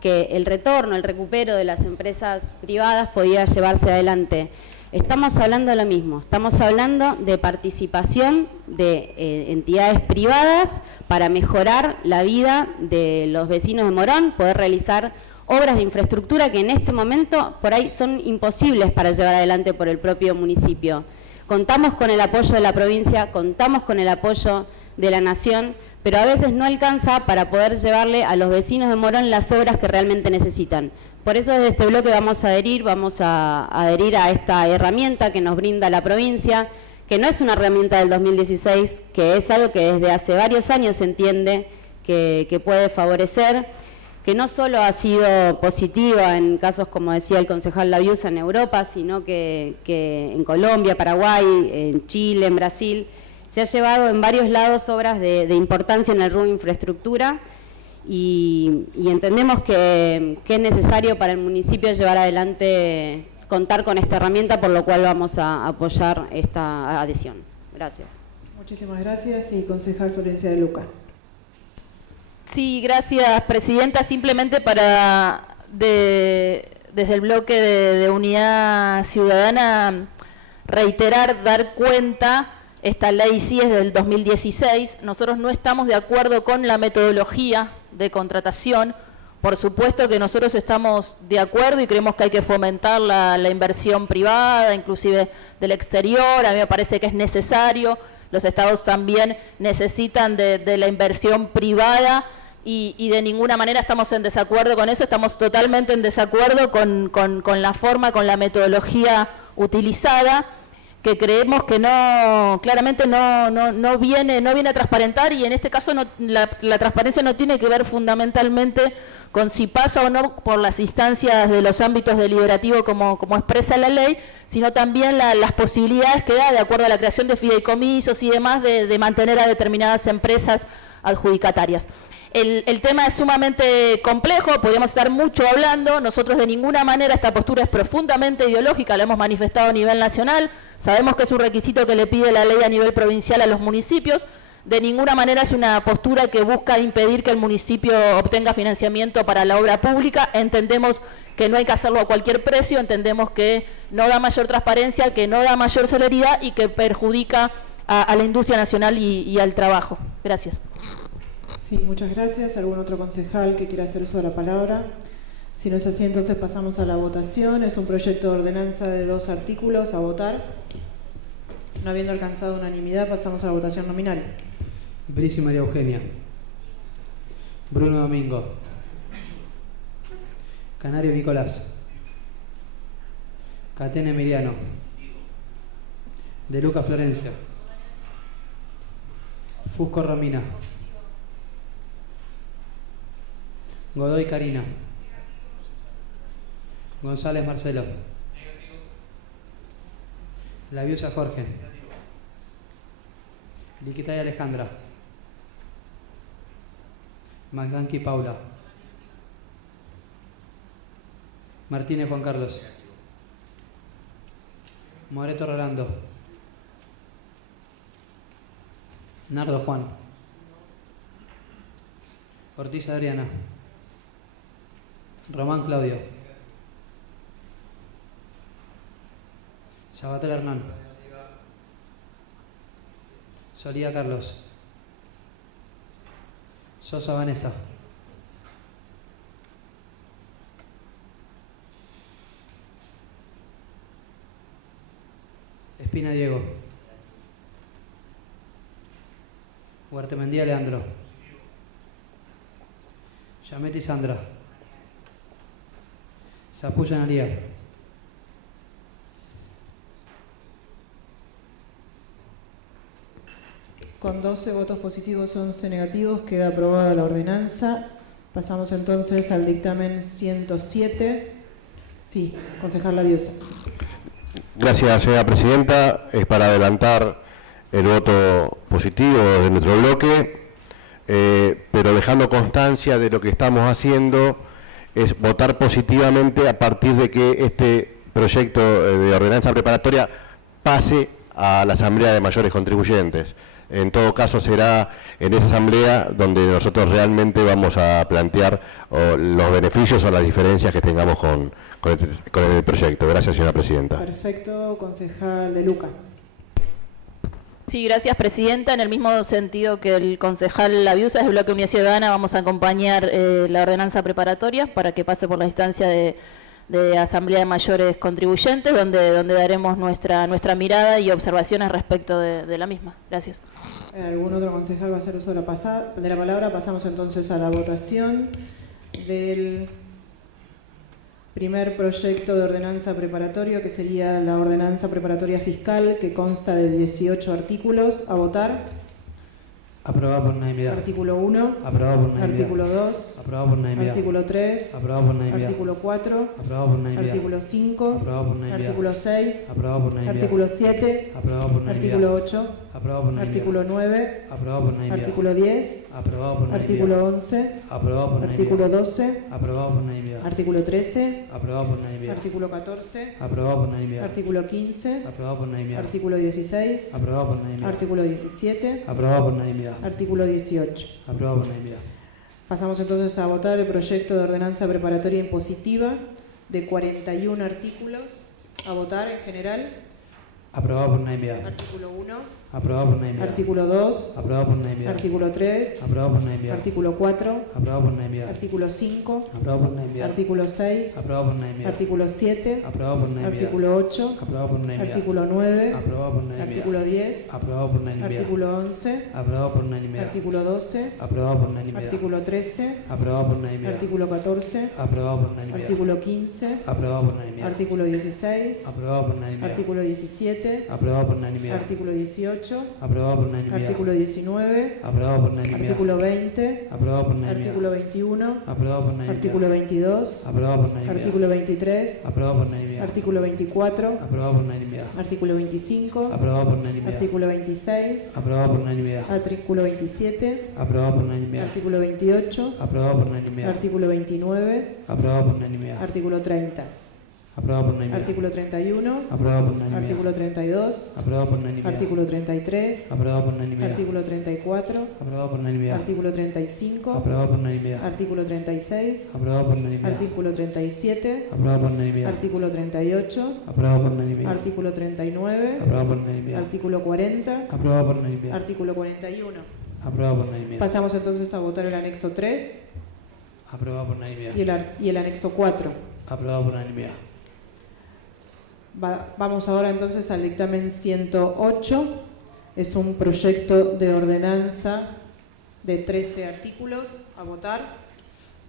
que el retorno, el recupero de las empresas privadas podía llevarse adelante. Estamos hablando de lo mismo, estamos hablando de participación de entidades privadas para mejorar la vida de los vecinos de Morón, poder realizar obras de infraestructura que en este momento por ahí son imposibles para llevar adelante por el propio municipio. Contamos con el apoyo de la provincia, contamos con el apoyo de la nación, pero a veces no alcanza para poder llevarle a los vecinos de Morón las obras que realmente necesitan. Por eso desde este bloque vamos a adherir a esta herramienta que nos brinda la provincia, que no es una herramienta del 2016, que es algo que desde hace varios años se entiende que puede favorecer, que no solo ha sido positiva en casos, como decía el concejal Laviusa, en Europa, sino que en Colombia, Paraguay, en Chile, en Brasil, se ha llevado en varios lados obras de importancia en el rubro de infraestructura, y entendemos que es necesario para el municipio llevar adelante, contar con esta herramienta, por lo cual vamos a apoyar esta adhesión. Gracias. Muchísimas gracias. Y concejal Florencia de Luca. Sí, gracias, presidenta. Simplemente para desde el bloque de Unidad Ciudadana, reiterar, dar cuenta, esta ley sí es del 2016, nosotros no estamos de acuerdo con la metodología de contratación. Por supuesto que nosotros estamos de acuerdo y creemos que hay que fomentar la inversión privada, inclusive del exterior. A mí me parece que es necesario. Los estados también necesitan de la inversión privada y de ninguna manera estamos en desacuerdo con eso. Estamos totalmente en desacuerdo con la forma, con la metodología utilizada, que creemos que claramente no viene a transparentar, y en este caso la transparencia no tiene que ver fundamentalmente con si pasa o no por las instancias de los ámbitos deliberativos como expresa la ley, sino también las posibilidades que da, de acuerdo a la creación de fideicomisos y demás, de mantener a determinadas empresas adjudicatarias. El tema es sumamente complejo, podríamos estar mucho hablando. Nosotros de ninguna manera, esta postura es profundamente ideológica, lo hemos manifestado a nivel nacional, sabemos que es un requisito que le pide la ley a nivel provincial a los municipios. De ninguna manera es una postura que busca impedir que el municipio obtenga financiamiento para la obra pública. Entendemos que no hay que hacerlo a cualquier precio, entendemos que no da mayor transparencia, que no da mayor celeridad y que perjudica a la industria nacional y al trabajo. Gracias. Sí, muchas gracias. ¿Algún otro concejal que quiera hacer uso de la palabra? Si no es así, entonces pasamos a la votación. Es un proyecto de ordenanza de 2 artículos a votar. No habiendo alcanzado unanimidad, pasamos a la votación nominal. Brisi María Eugenia. Bruno Domingo. Canario Nicolás. Catena Emiliano. De Luca Florencia. Fusco Romina. Godoy Karina. González Marcelo. Labiosa Jorge. Liquitay Alejandra. Maxanqui Paula. Martínez Juan Carlos. Moreto Rolando. Nardo Juan. Ortiz Adriana. Román Claudio. Sabatel Hernán. Solía Carlos. Sosa Vanessa. Espina Diego. Huertemendía Leandro. Yametti Sandra. Zapulla Analía. Con 12 votos positivos, 11 negativos, queda aprobada la ordenanza. Pasamos entonces al dictamen 107. Sí, concejal Labiosa. Gracias, señora presidenta. Es para adelantar el voto positivo de nuestro bloque, pero dejando constancia de lo que estamos haciendo es votar positivamente a partir de que este proyecto de ordenanza preparatoria pase a la Asamblea de Mayores Contribuyentes. En todo caso será en esa asamblea donde nosotros realmente vamos a plantear los beneficios o las diferencias que tengamos con el proyecto. Gracias, señora presidenta. Perfecto, concejal De Luca. Sí, gracias, presidenta. En el mismo sentido que el concejal Labiosa, desde el bloque Unidad Ciudadana vamos a acompañar la ordenanza preparatoria para que pase por la instancia de Asamblea de Mayores Contribuyentes, donde daremos nuestra mirada y observaciones respecto de la misma. Gracias. ¿Algún otro concejal va a hacer uso de la palabra? Pasamos entonces a la votación del primer proyecto de ordenanza preparatorio, que sería la ordenanza preparatoria fiscal, que consta de 18 artículos. A votar. Aprobado por unanimidad. Artículo 1. Aprobado por unanimidad. Artículo 2. Aprobado por unanimidad. Artículo 3. Aprobado por unanimidad. Artículo 4. Aprobado por unanimidad. Artículo 5. Aprobado por unanimidad. Artículo 6. Aprobado por unanimidad. Artículo 7. Aprobado por unanimidad. Artículo 8. Aprobado por unanimidad. Artículo 9. Aprobado por unanimidad. Artículo 10. Aprobado por unanimidad. Artículo 11. Aprobado por unanimidad. Artículo 12. Aprobado por unanimidad. Artículo 13. Aprobado por unanimidad. Artículo 14. Aprobado por unanimidad. Artículo 15. Aprobado por unanimidad. Artículo 16. Aprobado por unanimidad. Artículo 17. Aprobado por unanimidad. Artículo 18. Aprobado por unanimidad. Pasamos entonces a votar el proyecto de ordenanza preparatoria impositiva de 41 artículos. A votar en general. Aprobado por unanimidad. Artículo 1. Aprobado por unanimidad. Artículo 2. Aprobado por unanimidad. Artículo 3. Aprobado por unanimidad. Artículo 4. Aprobado por unanimidad. Artículo 5. Aprobado por unanimidad. Artículo 6. Aprobado por unanimidad. Artículo 7. Aprobado por unanimidad. Artículo 8. Aprobado por unanimidad. Artículo 9. Aprobado por unanimidad. Artículo 10. Aprobado por unanimidad. Artículo 11. Aprobado por unanimidad. Artículo 12. Aprobado por unanimidad. Artículo 13. Aprobado por unanimidad. Artículo 14. Aprobado por unanimidad. Artículo 15. Aprobado por unanimidad. Artículo 16. Aprobado por unanimidad. Artículo 17. Aprobado por unanimidad. Artículo 18. Aprobado por unanimidad. Artículo 19. Aprobado por unanimidad. Artículo 20. Aprobado por unanimidad. Artículo 21. Aprobado por unanimidad. Artículo 22. Aprobado por unanimidad. Artículo 23. Aprobado por unanimidad. Artículo 24. Aprobado por unanimidad. Artículo 25. Aprobado por unanimidad. Artículo 26. Aprobado por unanimidad. Artículo 27. Aprobado por unanimidad. Artículo 28. Aprobado por unanimidad. Artículo 29. Aprobado por unanimidad. Artículo 30. Aprobado por unanimidad. Artículo 31. Aprobado por unanimidad. Artículo 32. Aprobado por unanimidad. Artículo 33. Aprobado por unanimidad. Artículo 34. Aprobado por unanimidad. Artículo 35. Aprobado por unanimidad. Artículo 36. Aprobado por unanimidad. Artículo 37. Aprobado por unanimidad. Artículo 38. Aprobado por unanimidad. Artículo 39. Aprobado por unanimidad. Artículo 40. Aprobado por unanimidad. Artículo 41. Aprobado por unanimidad. Pasamos entonces a votar el anexo 3 Aprobado por unanimidad. y el anexo 4. Aprobado por unanimidad. Vamos ahora entonces al dictamen 108. Es un proyecto de ordenanza de 13 artículos. A votar.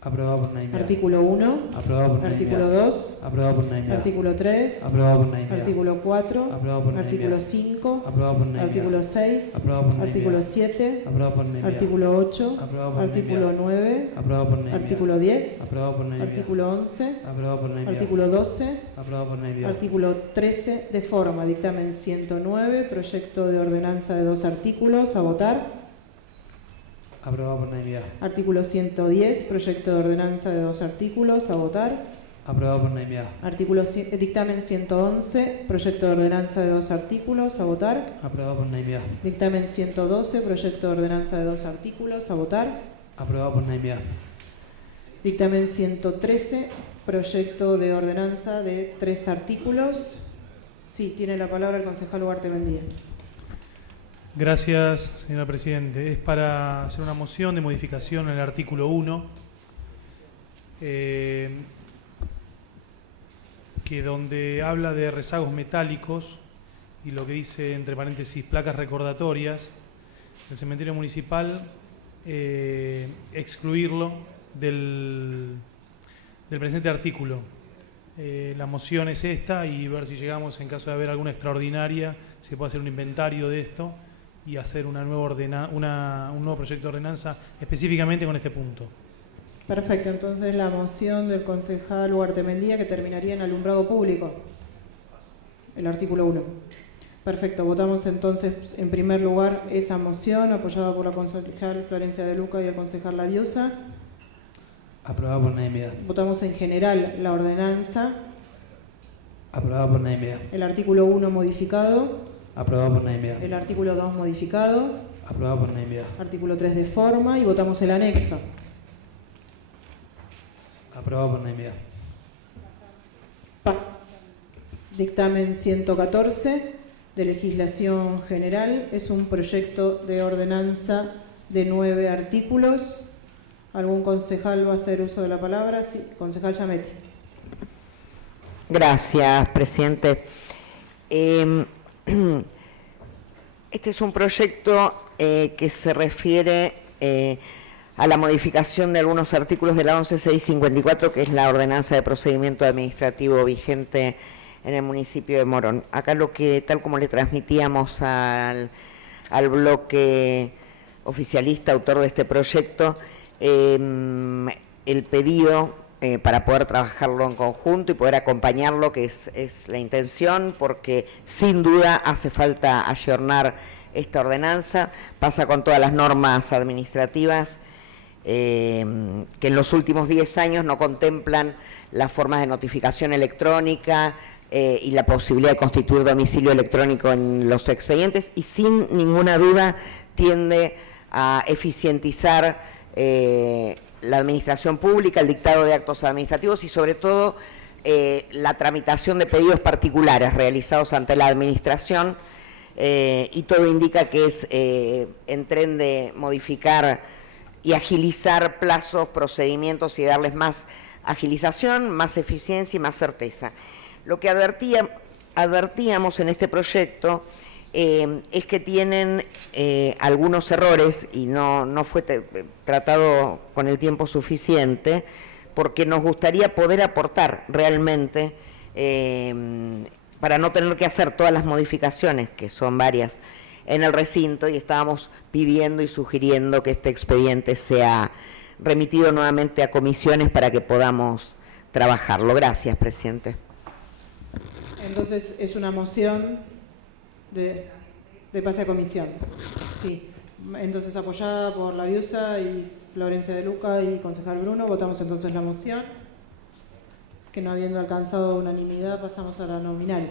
Aprobado por unanimidad. Artículo 1. Aprobado por unanimidad. Artículo 2. Aprobado por unanimidad. Artículo 3. Aprobado por unanimidad. Artículo 4. Aprobado por unanimidad. Artículo 5. Aprobado por unanimidad. Artículo 6. Aprobado por unanimidad. Artículo 7. Aprobado por unanimidad. Artículo 8. Aprobado por Artículo unanimidad. 9. Aprobado por unanimidad. Artículo 10. Aprobado por unanimidad. Artículo 11. Aprobado por unanimidad. Artículo 12. Aprobado por unanimidad. Artículo 13 de forma. Dictamen 109. Proyecto de ordenanza de 2 artículos. A votar. Aprobado por unanimidad. Artículo 110. Proyecto de ordenanza de 2 artículos. A votar. Aprobado por unanimidad. Dictamen 111. Proyecto de ordenanza de 2 artículos. A votar. Aprobado por unanimidad. Dictamen 112. Proyecto de ordenanza de 2 artículos. A votar. Aprobado por unanimidad. Dictamen 113. Proyecto de ordenanza de 3 artículos. Sí, tiene la palabra el concejal Ugarte Mendía. Gracias, señora Presidente. Es para hacer una moción de modificación en el artículo 1, que donde habla de rezagos metálicos y lo que dice, entre paréntesis, placas recordatorias del cementerio municipal, excluirlo del presente artículo. La moción es esta y ver si llegamos, en caso de haber alguna extraordinaria, se puede hacer un inventario de esto y hacer un nuevo proyecto de ordenanza específicamente con este punto. Perfecto, entonces la moción del concejal Ugarte Mendía que terminaría en alumbrado público, el artículo 1. Perfecto, votamos entonces en primer lugar esa moción apoyada por la concejal Florencia de Luca y el concejal Labiosa. Aprobado por unanimidad. Votamos en general la ordenanza, Aprobado por unanimidad. el artículo 1 modificado, Aprobado por unanimidad. el artículo 2 modificado, Aprobado por unanimidad. artículo 3 de forma y votamos el anexo. Aprobado por unanimidad. Dictamen 114 de legislación general. Es un proyecto de ordenanza de 9 artículos. ¿Algún concejal va a hacer uso de la palabra? Sí, concejal Giametti. Gracias, presidente. Este es un proyecto que se refiere a la modificación de algunos artículos de la 11654, que es la ordenanza de procedimiento administrativo vigente en el municipio de Morón. Acá lo que, tal como le transmitíamos al bloque oficialista, autor de este proyecto, el pedido para poder trabajarlo en conjunto y poder acompañarlo, que es la intención, porque sin duda hace falta ayornar esta ordenanza. Pasa con todas las normas administrativas que en los últimos 10 años no contemplan las formas de notificación electrónica y la posibilidad de constituir domicilio electrónico en los expedientes, y sin ninguna duda tiende a eficientizar la administración pública, el dictado de actos administrativos y sobre todo la tramitación de pedidos particulares realizados ante la administración, y todo indica que es en tren de modificar y agilizar plazos, procedimientos y darles más agilización, más eficiencia y más certeza. Lo que advertíamos en este proyecto es que tienen algunos errores y no fue tratado con el tiempo suficiente, porque nos gustaría poder aportar realmente para no tener que hacer todas las modificaciones, que son varias, en el recinto, y estábamos pidiendo y sugiriendo que este expediente sea remitido nuevamente a comisiones para que podamos trabajarlo. Gracias, presidente. Entonces, es una moción de pase a comisión. Sí. Entonces, apoyada por la Biusa y Florencia de Luca y concejal Bruno, votamos entonces la moción, que no habiendo alcanzado unanimidad, pasamos a la nominal.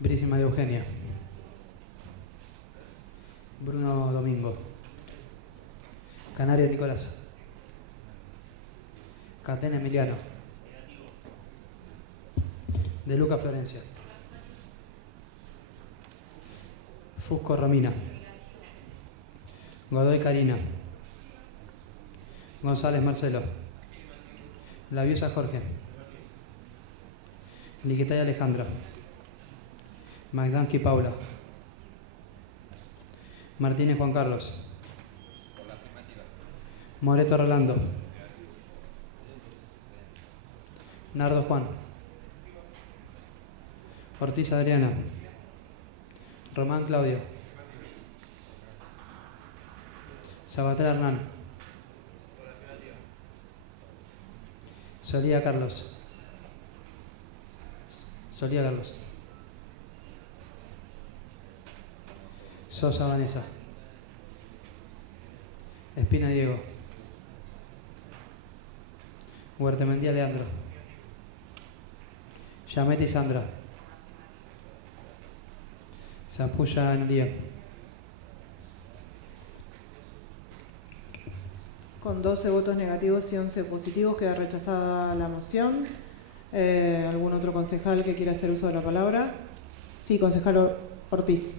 Brísima de Eugenia. Bruno Domingo. Canario Nicolás. Catena Emiliano. De Luca Florencia. Fusco Romina. Godoy Karina. González Marcelo. Labiusa Jorge. Liquetay Alejandro. Magdanki Paula. Martínez Juan Carlos. Moreto Rolando. Nardo Juan. Ortiz Adriana. Román Claudio. Sabater Hernán. Solía Carlos. Solía Carlos. Sosa Vanessa. Espina Diego. Huertemendía Leandro. Yameti Sandra. Zapulla Analía. Con 12 votos negativos y 11 positivos queda rechazada la moción. ¿Algún otro concejal que quiera hacer uso de la palabra? Sí, concejal Ortiz.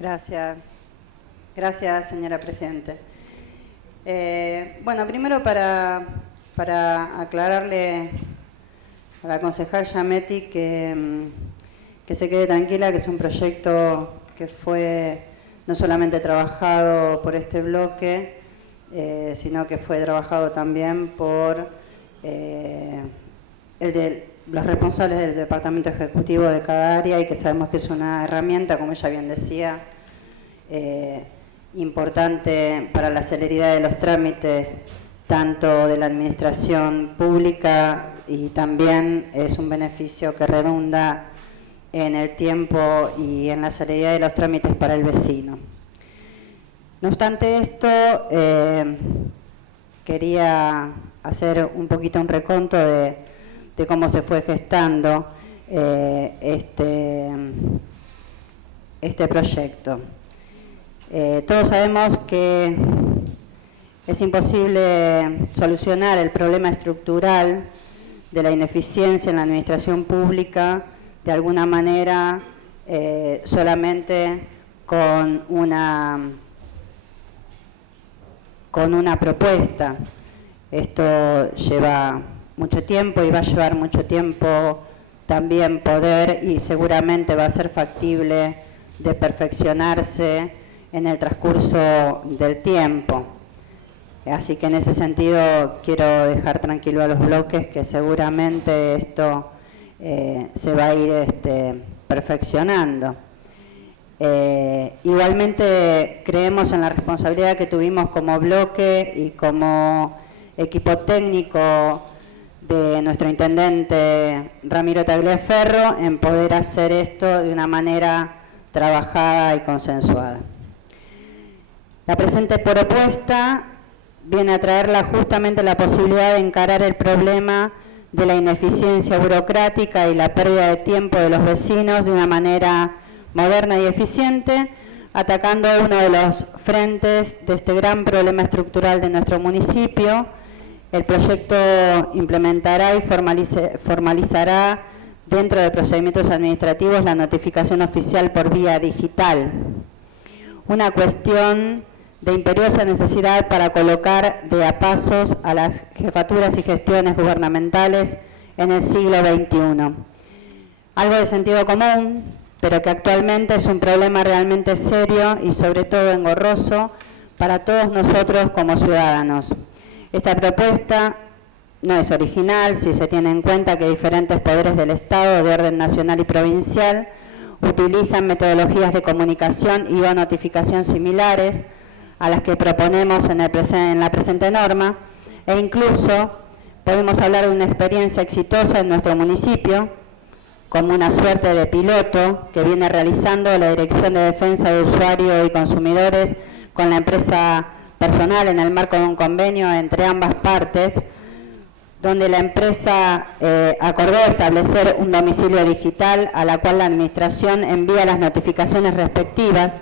Gracias. Gracias, señora Presidente. Bueno, primero para aclararle a la concejal Yameti que se quede tranquila, que es un proyecto que fue no solamente trabajado por este bloque, sino que fue trabajado también por los responsables del departamento ejecutivo de cada área, y que sabemos que es una herramienta, como ella bien decía, importante para la celeridad de los trámites, tanto de la administración pública, y también es un beneficio que redunda en el tiempo y en la celeridad de los trámites para el vecino. No obstante esto, quería hacer un poquito un reconto de cómo se fue gestando este proyecto. Todos sabemos que es imposible solucionar el problema estructural de la ineficiencia en la administración pública de alguna manera solamente con una propuesta. Esto lleva mucho tiempo y va a llevar mucho tiempo también poder, y seguramente va a ser factible de perfeccionarse en el transcurso del tiempo. Así que en ese sentido quiero dejar tranquilo a los bloques que seguramente esto se va a ir perfeccionando. Igualmente creemos en la responsabilidad que tuvimos como bloque y como equipo técnico de nuestro intendente Ramiro Tagliaferro en poder hacer esto de una manera trabajada y consensuada. La presente propuesta viene a traerla justamente la posibilidad de encarar el problema de la ineficiencia burocrática y la pérdida de tiempo de los vecinos de una manera moderna y eficiente, atacando uno de los frentes de este gran problema estructural de nuestro municipio. El proyecto implementará y formalizará dentro de procedimientos administrativos la notificación oficial por vía digital. Una cuestión de imperiosa necesidad para colocar de a pasos a las jefaturas y gestiones gubernamentales en el siglo XXI. Algo de sentido común, pero que actualmente es un problema realmente serio y sobre todo engorroso para todos nosotros como ciudadanos. Esta propuesta no es original si se tiene en cuenta que diferentes poderes del Estado de orden nacional y provincial utilizan metodologías de comunicación y o notificación similares a las que proponemos en la presente norma, e incluso podemos hablar de una experiencia exitosa en nuestro municipio, como una suerte de piloto que viene realizando la Dirección de Defensa de Usuario y Consumidores con la empresa personal en el marco de un convenio entre ambas partes, donde la empresa acordó establecer un domicilio digital a la cual la administración envía las notificaciones respectivas.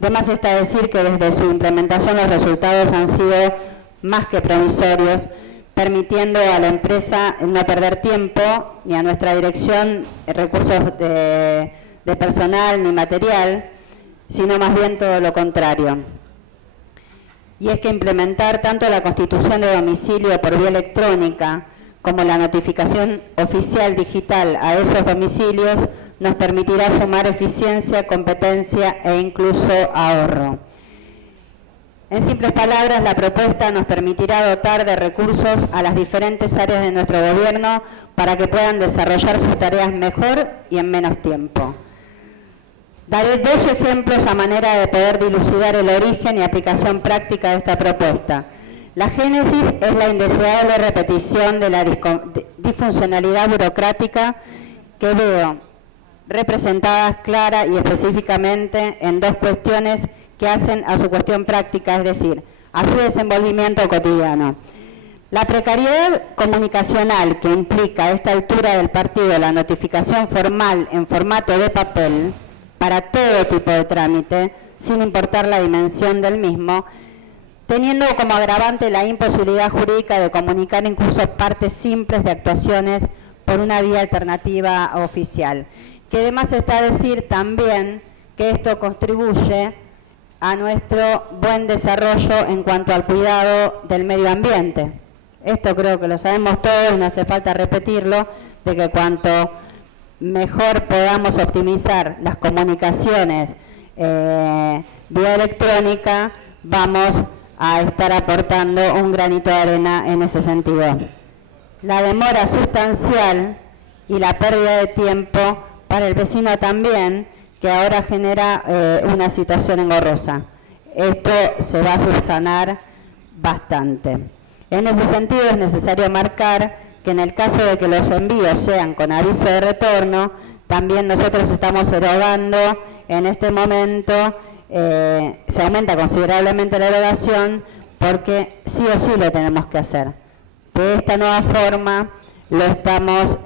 De más está decir que desde su implementación los resultados han sido más que promisorios, permitiendo a la empresa no perder tiempo ni a nuestra dirección recursos de personal ni material, sino más bien todo lo contrario. Y es que implementar tanto la constitución de domicilio por vía electrónica como la notificación oficial digital a esos domicilios nos permitirá sumar eficiencia, competencia e incluso ahorro. En simples palabras, la propuesta nos permitirá dotar de recursos a las diferentes áreas de nuestro gobierno para que puedan desarrollar sus tareas mejor y en menos tiempo. Daré dos ejemplos a manera de poder dilucidar el origen y aplicación práctica de esta propuesta. La génesis es la indeseable repetición de la disfuncionalidad burocrática que veo representadas clara y específicamente en dos cuestiones que hacen a su cuestión práctica, es decir, a su desenvolvimiento cotidiano. La precariedad comunicacional que implica a esta altura del partido la notificación formal en formato de papel para todo tipo de trámite, sin importar la dimensión del mismo, teniendo como agravante la imposibilidad jurídica de comunicar incluso partes simples de actuaciones por una vía alternativa oficial. Que además está decir también que esto contribuye a nuestro buen desarrollo en cuanto al cuidado del medio ambiente. Esto creo que lo sabemos todos, no hace falta repetirlo, de que cuanto mejor podamos optimizar las comunicaciones vía electrónica, vamos a estar aportando un granito de arena en ese sentido. La demora sustancial y la pérdida de tiempo para el vecino también, que ahora genera una situación engorrosa. Esto se va a subsanar bastante. En ese sentido es necesario marcar que en el caso de que los envíos sean con aviso de retorno, también nosotros estamos erogando en este momento, se aumenta considerablemente la erogación porque sí o sí lo tenemos que hacer. De esta nueva forma lo estamos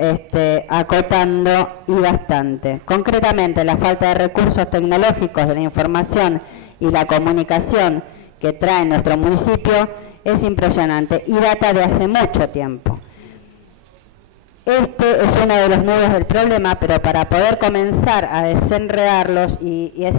acotando y bastante. Concretamente, la falta de recursos tecnológicos de la información y la comunicación que trae nuestro municipio es impresionante y data de hace mucho tiempo. Este es uno de los nudos del problema, pero para poder comenzar a desenredarlos, y es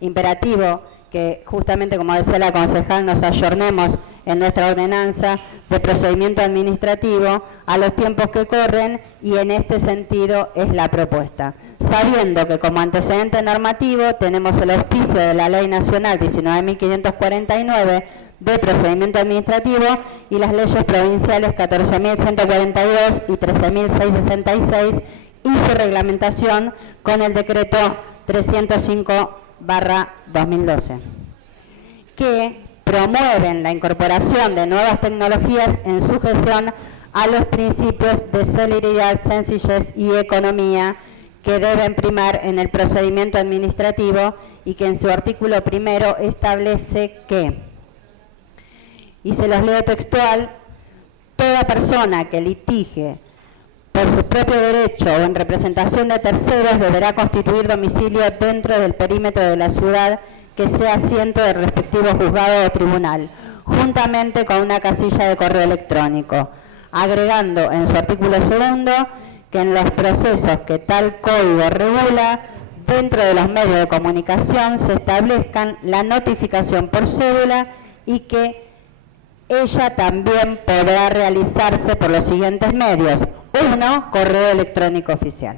imperativo que justamente, como decía la concejal, nos ayornemos en nuestra ordenanza de procedimiento administrativo a los tiempos que corren, y en este sentido es la propuesta. Sabiendo que como antecedente normativo tenemos el auspicio de la Ley Nacional 19.549 de procedimiento administrativo y las leyes provinciales 14.142 y 13.666 y su reglamentación con el decreto 305/2012, que promueven la incorporación de nuevas tecnologías en sujeción a los principios de celeridad, sencillez y economía que deben primar en el procedimiento administrativo, y que en su artículo primero establece que, y se los leo textual, toda persona que litigue por su propio derecho o en representación de terceros, deberá constituir domicilio dentro del perímetro de la ciudad que sea asiento del respectivo juzgado o tribunal, juntamente con una casilla de correo electrónico, agregando en su artículo 2 que en los procesos que tal código regula, dentro de los medios de comunicación se establezcan la notificación por cédula y que ella también podrá realizarse por los siguientes medios. 1. Correo electrónico oficial.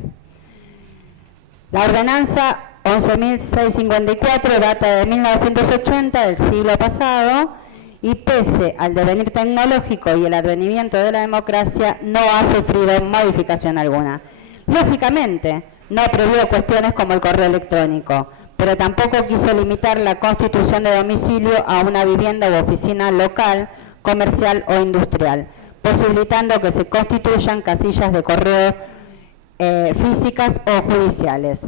La ordenanza 11.654 data de 1980, del siglo pasado, y pese al devenir tecnológico y el advenimiento de la democracia, no ha sufrido modificación alguna. Lógicamente, no previó cuestiones como el correo electrónico, pero tampoco quiso limitar la constitución de domicilio a una vivienda u oficina local, comercial o industrial, posibilitando que se constituyan casillas de correo físicas o judiciales.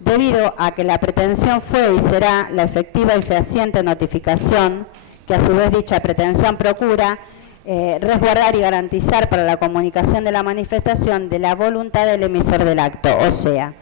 Debido a que la pretensión fue y será la efectiva y fehaciente notificación, que a su vez dicha pretensión procura resguardar y garantizar para la comunicación de la manifestación de la voluntad del emisor del acto, o sea,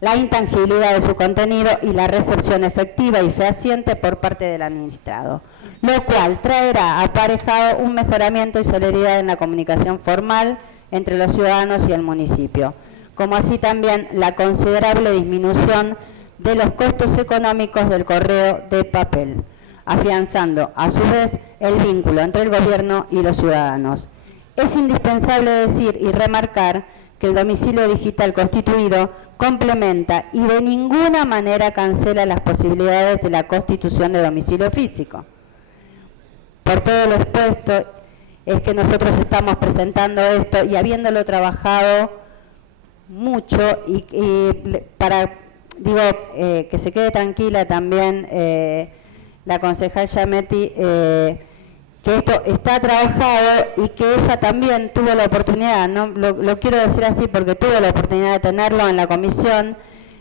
la intangibilidad de su contenido y la recepción efectiva y fehaciente por parte del administrado, lo cual traerá aparejado un mejoramiento y celeridad en la comunicación formal entre los ciudadanos y el municipio, como así también la considerable disminución de los costos económicos del correo de papel, afianzando a su vez el vínculo entre el gobierno y los ciudadanos. Es indispensable decir y remarcar que el domicilio digital constituido complementa y de ninguna manera cancela las posibilidades de la constitución de domicilio físico. Por todo lo expuesto es que nosotros estamos presentando esto y habiéndolo trabajado mucho y para, digo, que se quede tranquila también la concejal Giametti, que esto está trabajado y que ella también tuvo la oportunidad, ¿no? Lo quiero decir así porque tuvo la oportunidad de tenerlo en la comisión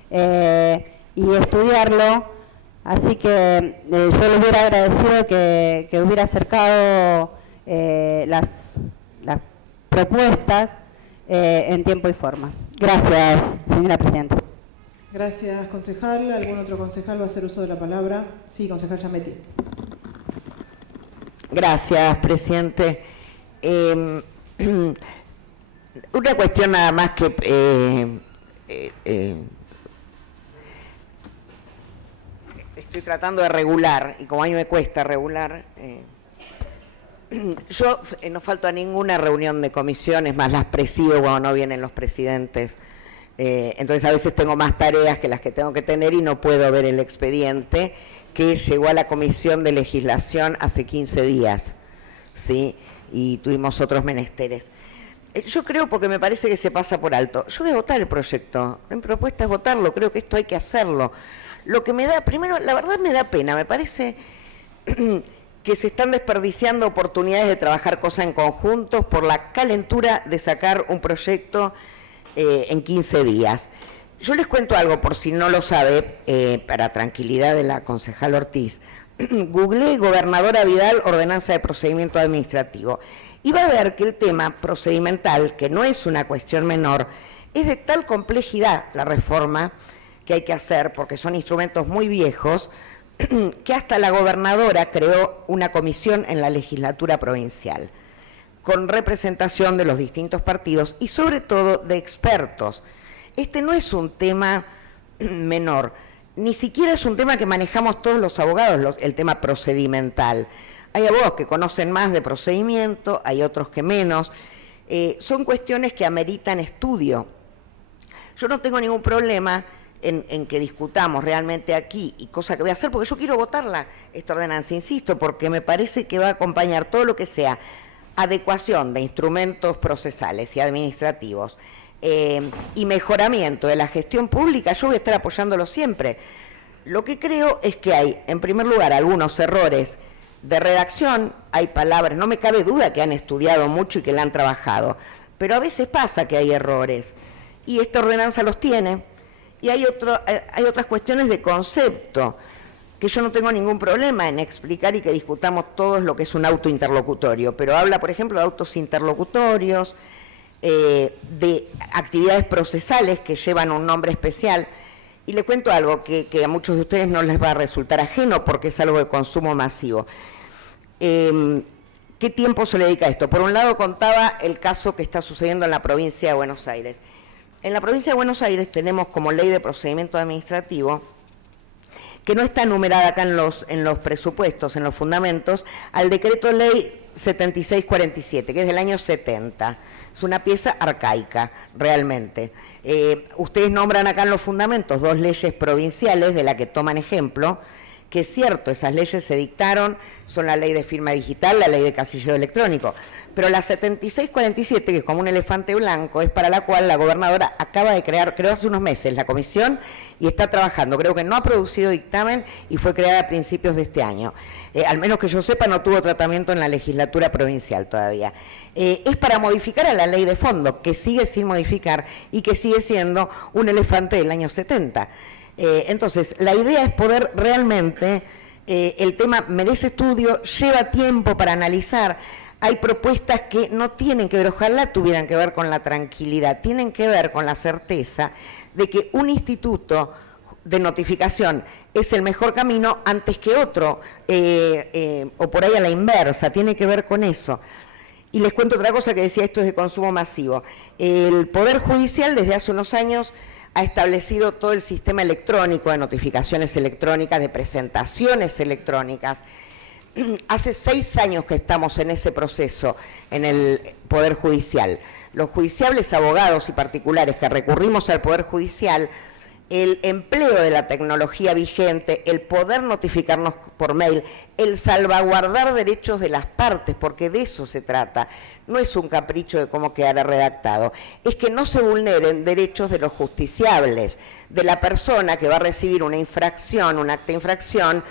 y estudiarlo, así que yo le hubiera agradecido que hubiera acercado las propuestas en tiempo y forma. Gracias, señora presidenta. Gracias, concejal. ¿Algún otro concejal va a hacer uso de la palabra? Sí, concejal Giametti. Gracias, presidente. Una cuestión nada más que estoy tratando de regular, y como a mí me cuesta regular, yo no falto a ninguna reunión de comisiones, más las presido cuando no vienen los presidentes. Entonces a veces tengo más tareas que las que tengo que tener y no puedo ver el expediente que llegó a la Comisión de Legislación hace 15 días, ¿sí? Y tuvimos otros menesteres. Yo creo, porque me parece que se pasa por alto, yo voy a votar el proyecto, mi propuesta es votarlo, creo que esto hay que hacerlo. Lo que me da, primero, la verdad me da pena, me parece que se están desperdiciando oportunidades de trabajar cosas en conjunto por la calentura de sacar un proyecto en 15 días. Yo les cuento algo, por si no lo sabe, para tranquilidad de la concejal Ortiz. Googleé gobernadora Vidal, ordenanza de procedimiento administrativo, y va a ver que el tema procedimental, que no es una cuestión menor, es de tal complejidad la reforma que hay que hacer, porque son instrumentos muy viejos, que hasta la gobernadora creó una comisión en la legislatura provincial, con representación de los distintos partidos y sobre todo de expertos. Este no es un tema menor, ni siquiera es un tema que manejamos todos los abogados, el tema procedimental. Hay abogados que conocen más de procedimiento, hay otros que menos. Son cuestiones que ameritan estudio. Yo no tengo ningún problema en que discutamos realmente aquí, y cosa que voy a hacer, porque yo quiero votarla, esta ordenanza, insisto, porque me parece que va a acompañar todo lo que sea adecuación de instrumentos procesales y administrativos y mejoramiento de la gestión pública. Yo voy a estar apoyándolo siempre. Lo que creo es que hay, en primer lugar, algunos errores de redacción, hay palabras, no me cabe duda que han estudiado mucho y que la han trabajado, pero a veces pasa que hay errores, y esta ordenanza los tiene, y hay otras cuestiones de concepto, que yo no tengo ningún problema en explicar y que discutamos todos lo que es un auto interlocutorio, pero habla, por ejemplo, de autos interlocutorios, de actividades procesales que llevan un nombre especial. Y le cuento algo que a muchos de ustedes no les va a resultar ajeno porque es algo de consumo masivo. ¿Qué tiempo se le dedica a esto? Por un lado contaba el caso que está sucediendo en la provincia de Buenos Aires. En la provincia de Buenos Aires tenemos como ley de procedimiento administrativo, que no está numerada acá en los presupuestos, en los fundamentos, al decreto ley 7647, que es del año 70. Es una pieza arcaica, realmente. Ustedes nombran acá en los fundamentos 2 leyes provinciales de las que toman ejemplo, que es cierto, esas leyes se dictaron, son la ley de firma digital, la ley de casillero electrónico, pero la 7647, que es como un elefante blanco, es para la cual la gobernadora acaba de creó hace unos meses la comisión y está trabajando. Creo que no ha producido dictamen y fue creada a principios de este año. Al menos que yo sepa, no tuvo tratamiento en la legislatura provincial todavía. Es para modificar a la ley de fondo, que sigue sin modificar y que sigue siendo un elefante del año 70. Entonces, la idea es poder realmente, el tema merece estudio, lleva tiempo para analizar. Hay propuestas que no tienen que ver, ojalá tuvieran que ver con la tranquilidad, tienen que ver con la certeza de que un instituto de notificación es el mejor camino antes que otro, o por ahí a la inversa, tiene que ver con eso. Y les cuento otra cosa que decía, esto es de consumo masivo. El Poder Judicial desde hace unos años ha establecido todo el sistema electrónico de notificaciones electrónicas, de presentaciones electrónicas. Hace 6 años que estamos en ese proceso en el Poder Judicial. Los judiciables, abogados y particulares que recurrimos al Poder Judicial, el empleo de la tecnología vigente, el poder notificarnos por mail, el salvaguardar derechos de las partes, porque de eso se trata. No es un capricho de cómo quedará redactado, es que no se vulneren derechos de los justiciables, de la persona que va a recibir una infracción, un acta de infracción,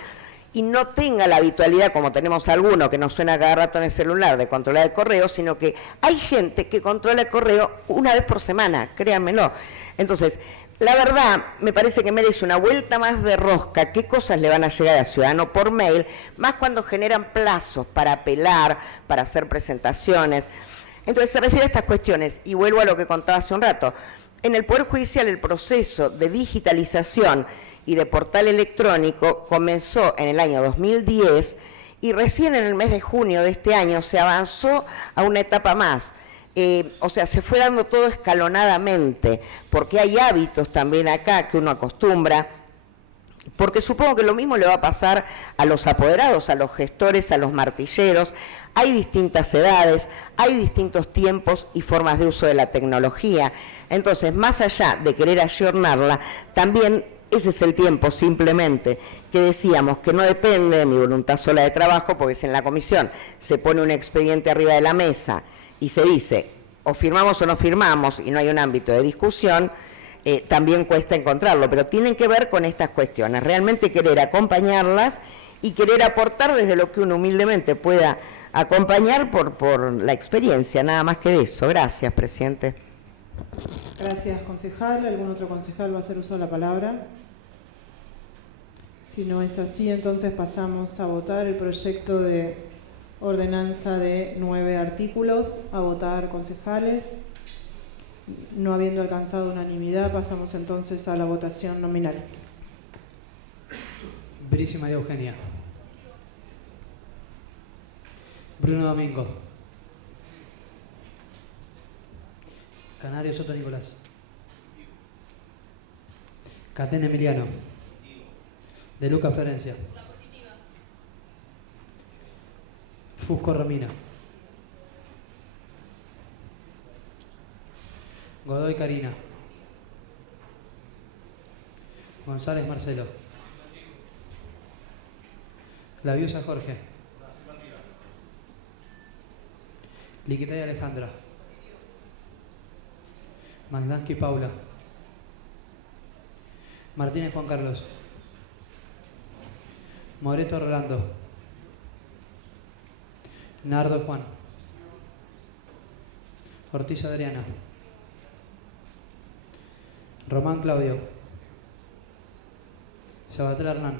y no tenga la habitualidad, como tenemos algunos, que nos suena cada rato en el celular, de controlar el correo, sino que hay gente que controla el correo una vez por semana, créanmelo. Entonces, la verdad, me parece que merece una vuelta más de rosca, qué cosas le van a llegar al ciudadano por mail, más cuando generan plazos para apelar, para hacer presentaciones. Entonces, se refiere a estas cuestiones, y vuelvo a lo que contaba hace un rato. En el Poder Judicial, el proceso de digitalización y de portal electrónico comenzó en el año 2010 y recién en el mes de junio de este año se avanzó a una etapa más. O sea, se fue dando todo escalonadamente, porque hay hábitos también acá que uno acostumbra, porque supongo que lo mismo le va a pasar a los apoderados, a los gestores, a los martilleros. Hay distintas edades, hay distintos tiempos y formas de uso de la tecnología. Entonces, más allá de querer ayornarla, también ese es el tiempo simplemente que decíamos que no depende de mi voluntad sola de trabajo, porque si en la comisión se pone un expediente arriba de la mesa y se dice o firmamos o no firmamos y no hay un ámbito de discusión, también cuesta encontrarlo, pero tienen que ver con estas cuestiones, realmente querer acompañarlas y querer aportar desde lo que uno humildemente pueda acompañar por la experiencia, nada más que de eso. Gracias, presidente. Gracias, concejal. ¿Algún otro concejal va a hacer uso de la palabra? Si no es así, entonces pasamos a votar el proyecto de ordenanza de 9 artículos. A votar, concejales. No habiendo alcanzado unanimidad, pasamos entonces a la votación nominal. Brici María Eugenia. Bruno Domingo. Canario Soto Nicolás. Catén Emiliano. De Luca Florencia. Fusco Romina. Godoy Karina. González Marcelo. Laviosa Jorge. Liquitay Alejandra. Magdansky Paula. Martínez Juan Carlos. Moreto Rolando. Nardo Juan. Ortiz Adriana. Román Claudio. Sabatel Hernán.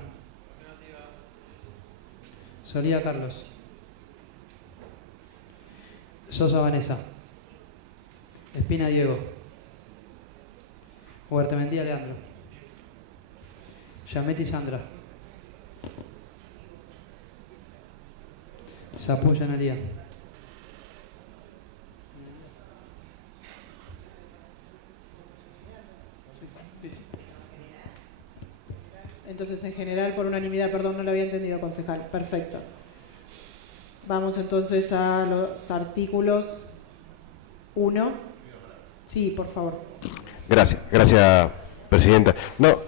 Solía Carlos. Sosa Vanessa. Espina Diego. Huertemendía Leandro. Yametti Sandra. Sapuya Analía. Entonces, en general, por unanimidad, perdón, no lo había entendido, concejal. Perfecto. Vamos entonces a los artículos 1. Sí, por favor. Gracias, Presidenta. No,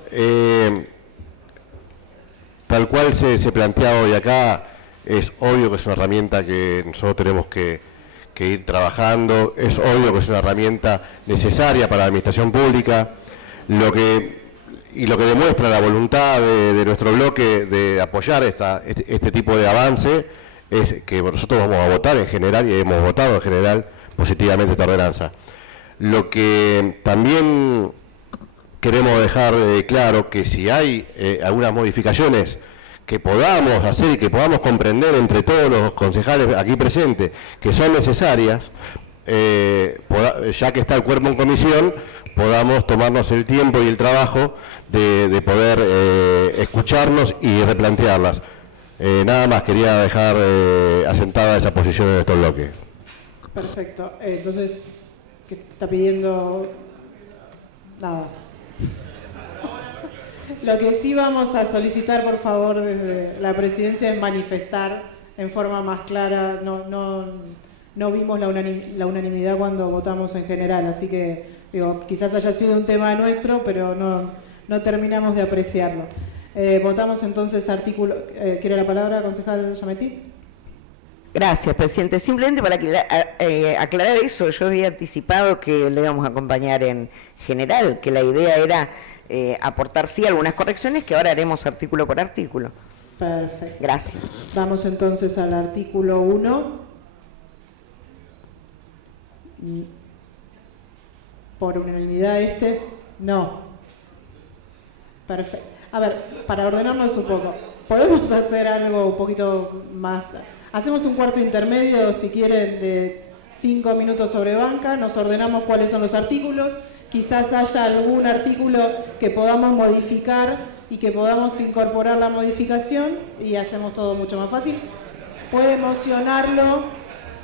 tal cual se plantea hoy acá, es obvio que es una herramienta que nosotros tenemos que ir trabajando, es obvio que es una herramienta necesaria para la administración pública, lo que demuestra la voluntad de nuestro bloque de apoyar este tipo de avance es que nosotros vamos a votar en general, y hemos votado en general positivamente esta ordenanza. Lo que también queremos dejar claro que si hay algunas modificaciones que podamos hacer y que podamos comprender entre todos los concejales aquí presentes que son necesarias, ya que está el cuerpo en comisión, podamos tomarnos el tiempo y el trabajo de poder escucharnos y replantearlas. Nada más, quería dejar asentada esa posición en estos bloques. Perfecto. Entonces, ¿qué está pidiendo? Nada. Lo que sí vamos a solicitar, por favor, desde la presidencia es manifestar en forma más clara. No vimos la unanimidad cuando votamos en general, así que digo, quizás haya sido un tema nuestro, pero no terminamos de apreciarlo. Votamos entonces artículo... ¿Quiere la palabra, concejal Yametti? Gracias, presidente. Simplemente para aclarar eso, yo había anticipado que le íbamos a acompañar en general, que la idea era aportar sí algunas correcciones que ahora haremos artículo por artículo. Perfecto. Gracias. Vamos entonces al artículo 1. ¿Por unanimidad No. Perfecto. A ver, para ordenarnos un poco, ¿podemos hacer algo un poquito más? Hacemos un cuarto intermedio, si quieren, de 5 minutos sobre banca, nos ordenamos cuáles son los artículos, quizás haya algún artículo que podamos modificar y que podamos incorporar la modificación y hacemos todo mucho más fácil. Puede mocionarlo,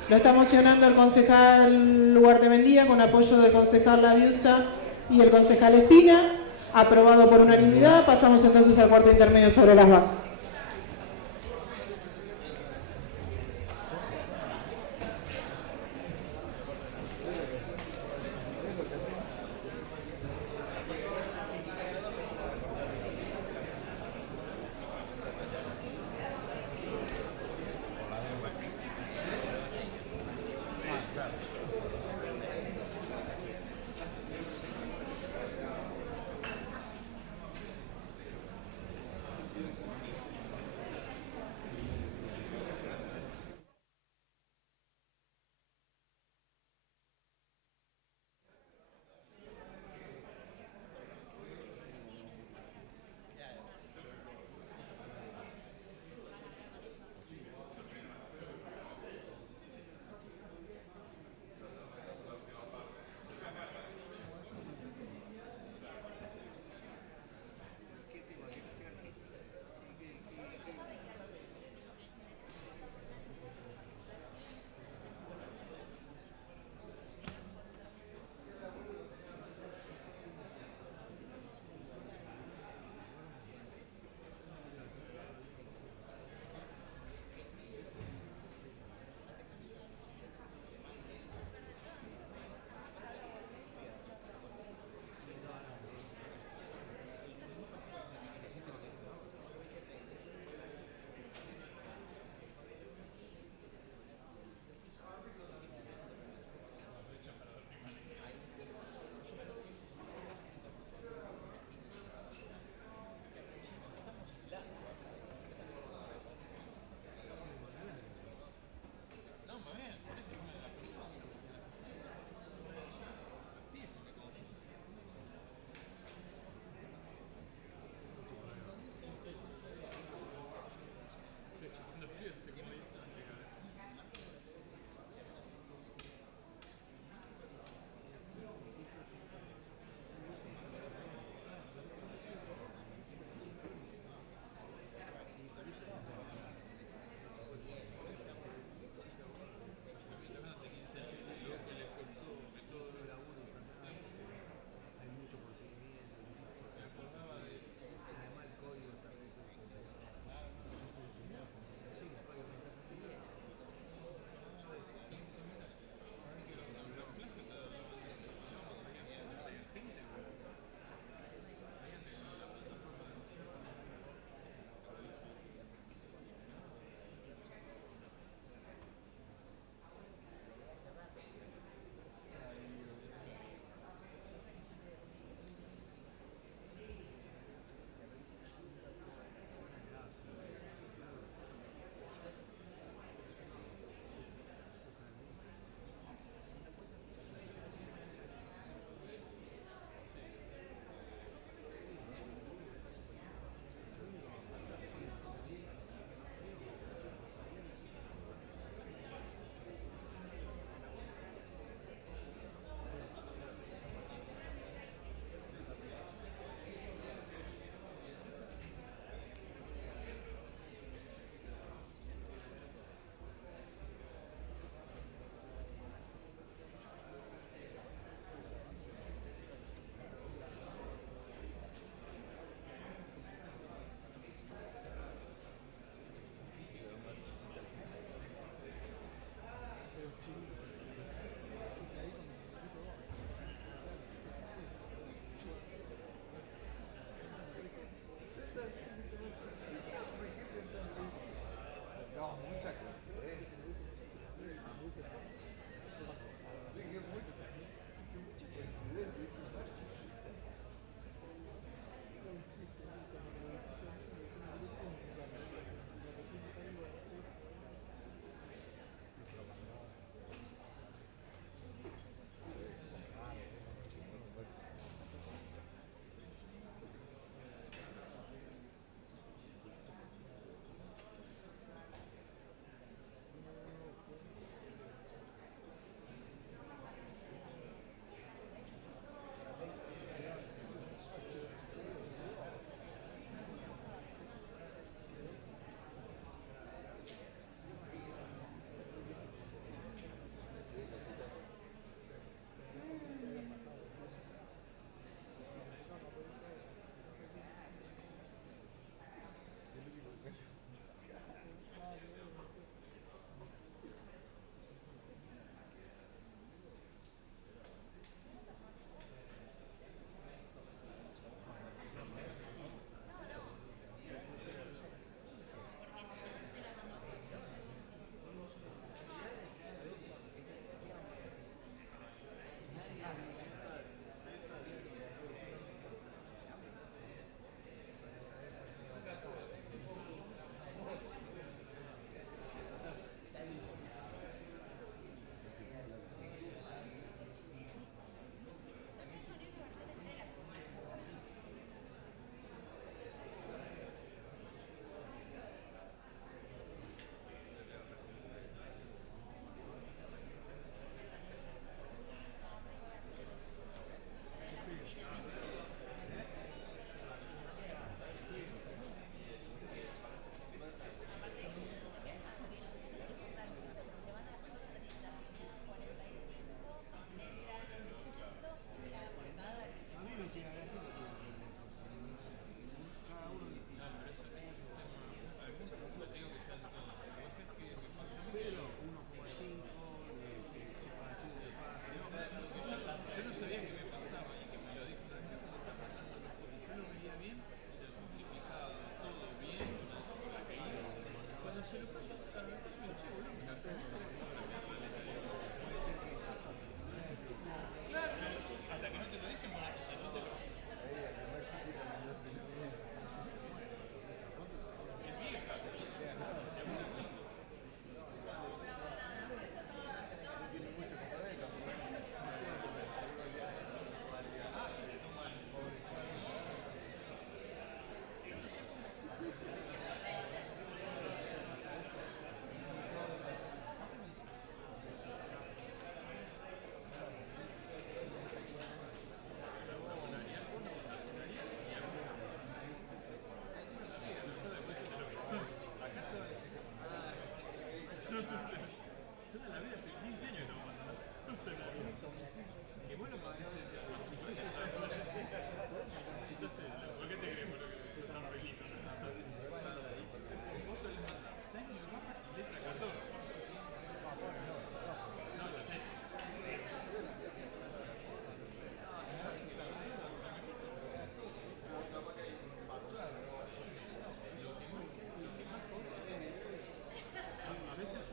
lo está mocionando el concejal Huertemendía con apoyo del concejal Laviusa y el concejal Espina, aprobado por unanimidad. Pasamos entonces al cuarto intermedio sobre las bancas.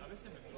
A veces me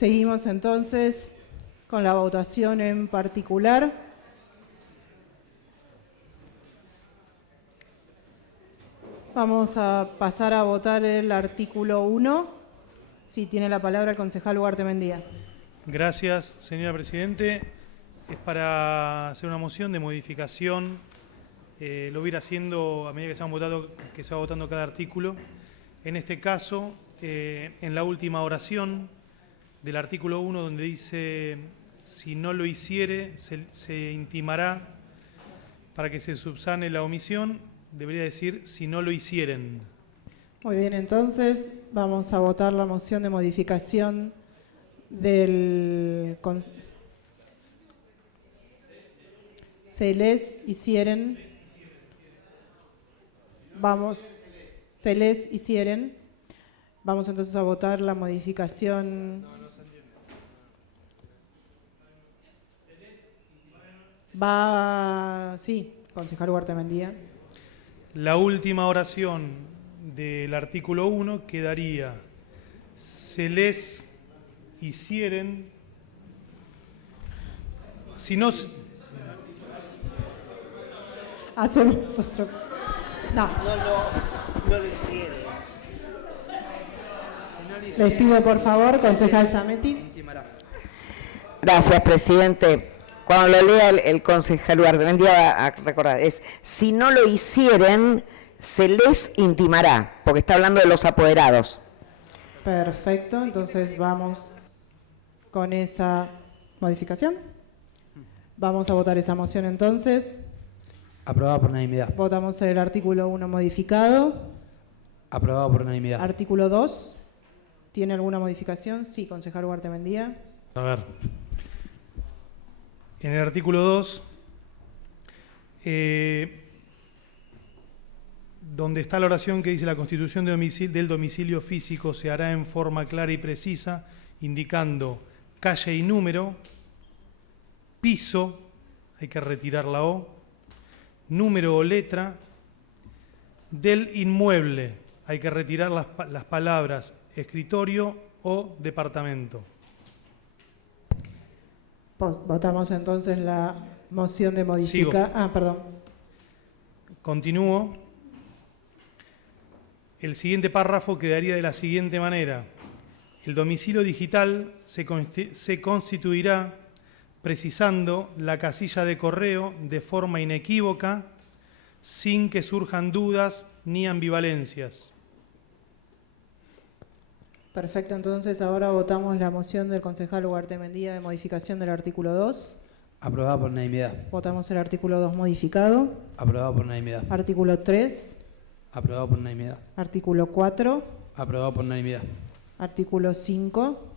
Seguimos entonces con la votación en particular. Vamos a pasar a votar el artículo 1. Sí, tiene la palabra el concejal Ugarte Mendía. Gracias, señora Presidente. Es para hacer una moción de modificación. Lo voy a ir haciendo a medida que se va votando cada artículo. En este caso, en la última oración del artículo 1, donde dice, si no lo hiciere, se intimará para que se subsane la omisión, debería decir, si no lo hicieren. Muy bien, entonces vamos a votar la moción de modificación del... Se les hicieren. Se les hicieren. Vamos entonces a votar la modificación. Sí, concejal Ugarte Mendía. La última oración del artículo 1 quedaría, se les hicieren, si no... Hacemos otro... No. No lo hicieron. Les pido por favor, concejal Giametti. Gracias, presidente. Cuando lo lea el concejal Ugarte Mendía va a recordar, es si no lo hicieren, se les intimará, porque está hablando de los apoderados. Perfecto, entonces vamos con esa modificación. Vamos a votar esa moción entonces. Aprobado por unanimidad. Votamos el artículo 1 modificado. Aprobado por unanimidad. Artículo 2. ¿Tiene alguna modificación? Sí, concejal Ugarte Mendía. A ver. En el artículo 2, donde está la oración que dice la constitución del domicilio físico se hará en forma clara y precisa, indicando calle y número, piso, hay que retirar la O, número o letra, del inmueble, hay que retirar las palabras escritorio o departamento. Votamos entonces la moción de modificar... perdón. Continúo. El siguiente párrafo quedaría de la siguiente manera. El domicilio digital se constituirá precisando la casilla de correo de forma inequívoca, sin que surjan dudas ni ambivalencias. Perfecto, entonces ahora votamos la moción del concejal Ugarte Mendía de modificación del artículo 2. Aprobado por unanimidad. Votamos el artículo 2 modificado. Aprobado por unanimidad. Artículo 3. Aprobado por unanimidad. Artículo 4. Aprobado por unanimidad. Artículo 5.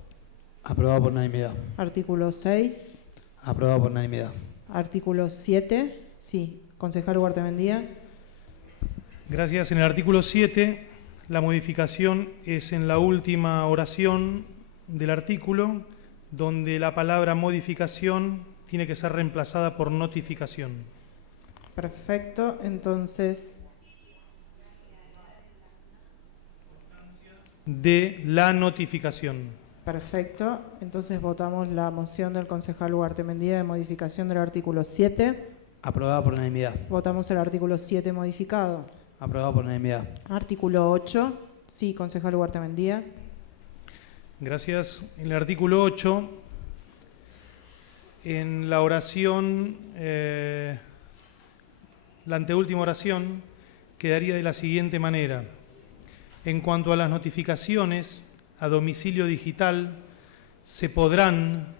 Aprobado por unanimidad. Artículo 6. Aprobado por unanimidad. Artículo 7. Sí, concejal Ugarte Mendía. Gracias. En el artículo 7, la modificación es en la última oración del artículo, donde la palabra modificación tiene que ser reemplazada por notificación. Perfecto, entonces... De la notificación. Perfecto, entonces votamos la moción del concejal Ugarte Mendía de modificación del artículo 7. Aprobado por unanimidad. Votamos el artículo 7 modificado. Aprobado por unanimidad. Artículo 8. Sí, concejal Ugarte Mendía. Gracias. En el artículo 8, en la oración, la anteúltima oración, quedaría de la siguiente manera. En cuanto a las notificaciones a domicilio digital, se podrán,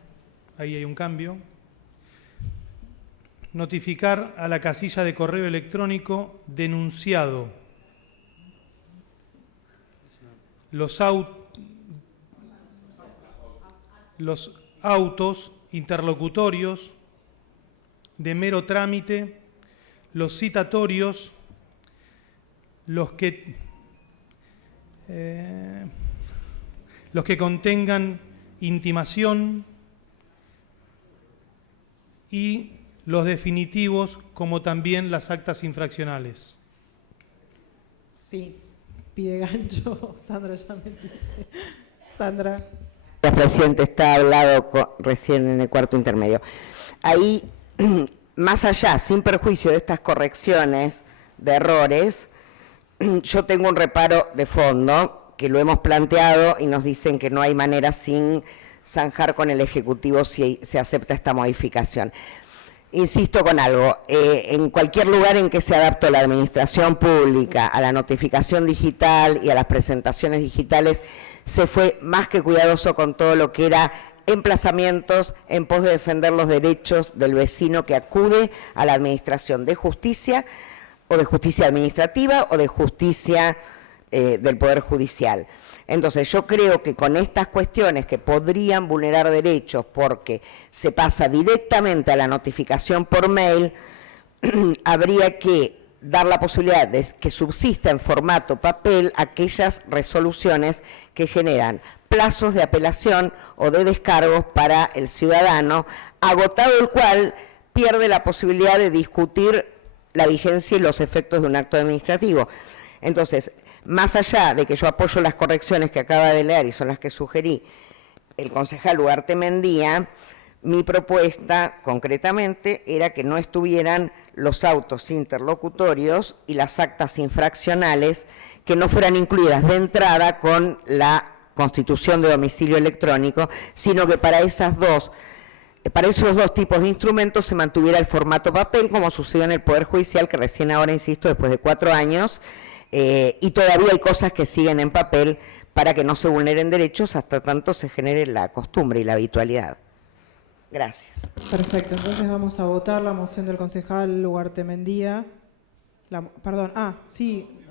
ahí hay un cambio, notificar a la casilla de correo electrónico denunciado los autos interlocutorios de mero trámite, los citatorios, los que contengan intimación y los definitivos, como también las actas infraccionales. Sí, pide gancho. Sandra ya me dice. Sandra. presidente, está hablado recién en el cuarto intermedio. Ahí, más allá, sin perjuicio de estas correcciones de errores, yo tengo un reparo de fondo, que lo hemos planteado y nos dicen que no hay manera sin zanjar con el Ejecutivo si se acepta esta modificación. Insisto con algo, en cualquier lugar en que se adaptó la administración pública a la notificación digital y a las presentaciones digitales, se fue más que cuidadoso con todo lo que era emplazamientos en pos de defender los derechos del vecino que acude a la administración de justicia, o de justicia administrativa, o de justicia del Poder Judicial. Entonces, yo creo que con estas cuestiones que podrían vulnerar derechos porque se pasa directamente a la notificación por mail, habría que dar la posibilidad de que subsista en formato papel aquellas resoluciones que generan plazos de apelación o de descargos para el ciudadano, agotado el cual pierde la posibilidad de discutir la vigencia y los efectos de un acto administrativo. Entonces, más allá de que yo apoyo las correcciones que acaba de leer y son las que sugerí el concejal Ugarte Mendía, mi propuesta concretamente era que no estuvieran los autos interlocutorios y las actas infraccionales que no fueran incluidas de entrada con la constitución de domicilio electrónico, sino que para esos dos tipos de instrumentos se mantuviera el formato papel, como sucedió en el Poder Judicial, que recién ahora, insisto, después de 4 años, y todavía hay cosas que siguen en papel para que no se vulneren derechos hasta tanto se genere la costumbre y la habitualidad. Gracias. Perfecto, entonces vamos a votar la moción del concejal Ugarte Mendía.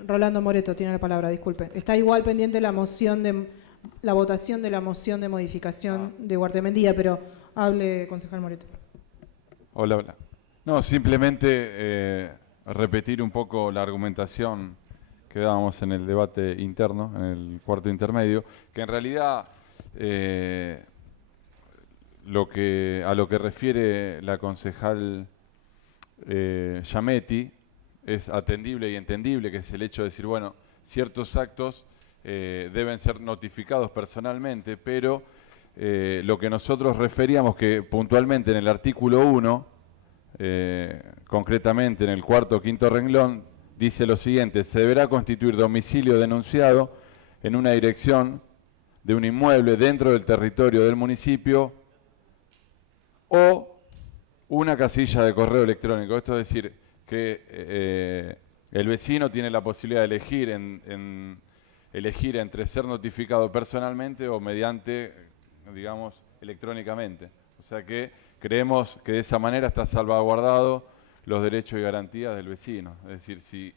Rolando Moreto tiene la palabra, disculpe. Está igual pendiente la votación de la moción de modificación de Ugarte Mendía, pero hable, concejal Moreto. Hola. No, simplemente repetir un poco la argumentación que dábamos en el debate interno, en el cuarto intermedio, que en realidad a lo que refiere la concejal Giametti es atendible y entendible, que es el hecho de decir, bueno, ciertos actos deben ser notificados personalmente, pero lo que nosotros referíamos que puntualmente en el artículo 1, concretamente en el cuarto o quinto renglón, dice lo siguiente: se deberá constituir domicilio denunciado en una dirección de un inmueble dentro del territorio del municipio o una casilla de correo electrónico. Esto es decir, que el vecino tiene la posibilidad de elegir entre ser notificado personalmente o mediante, digamos, electrónicamente. O sea que creemos que de esa manera está salvaguardado los derechos y garantías del vecino. Es decir, si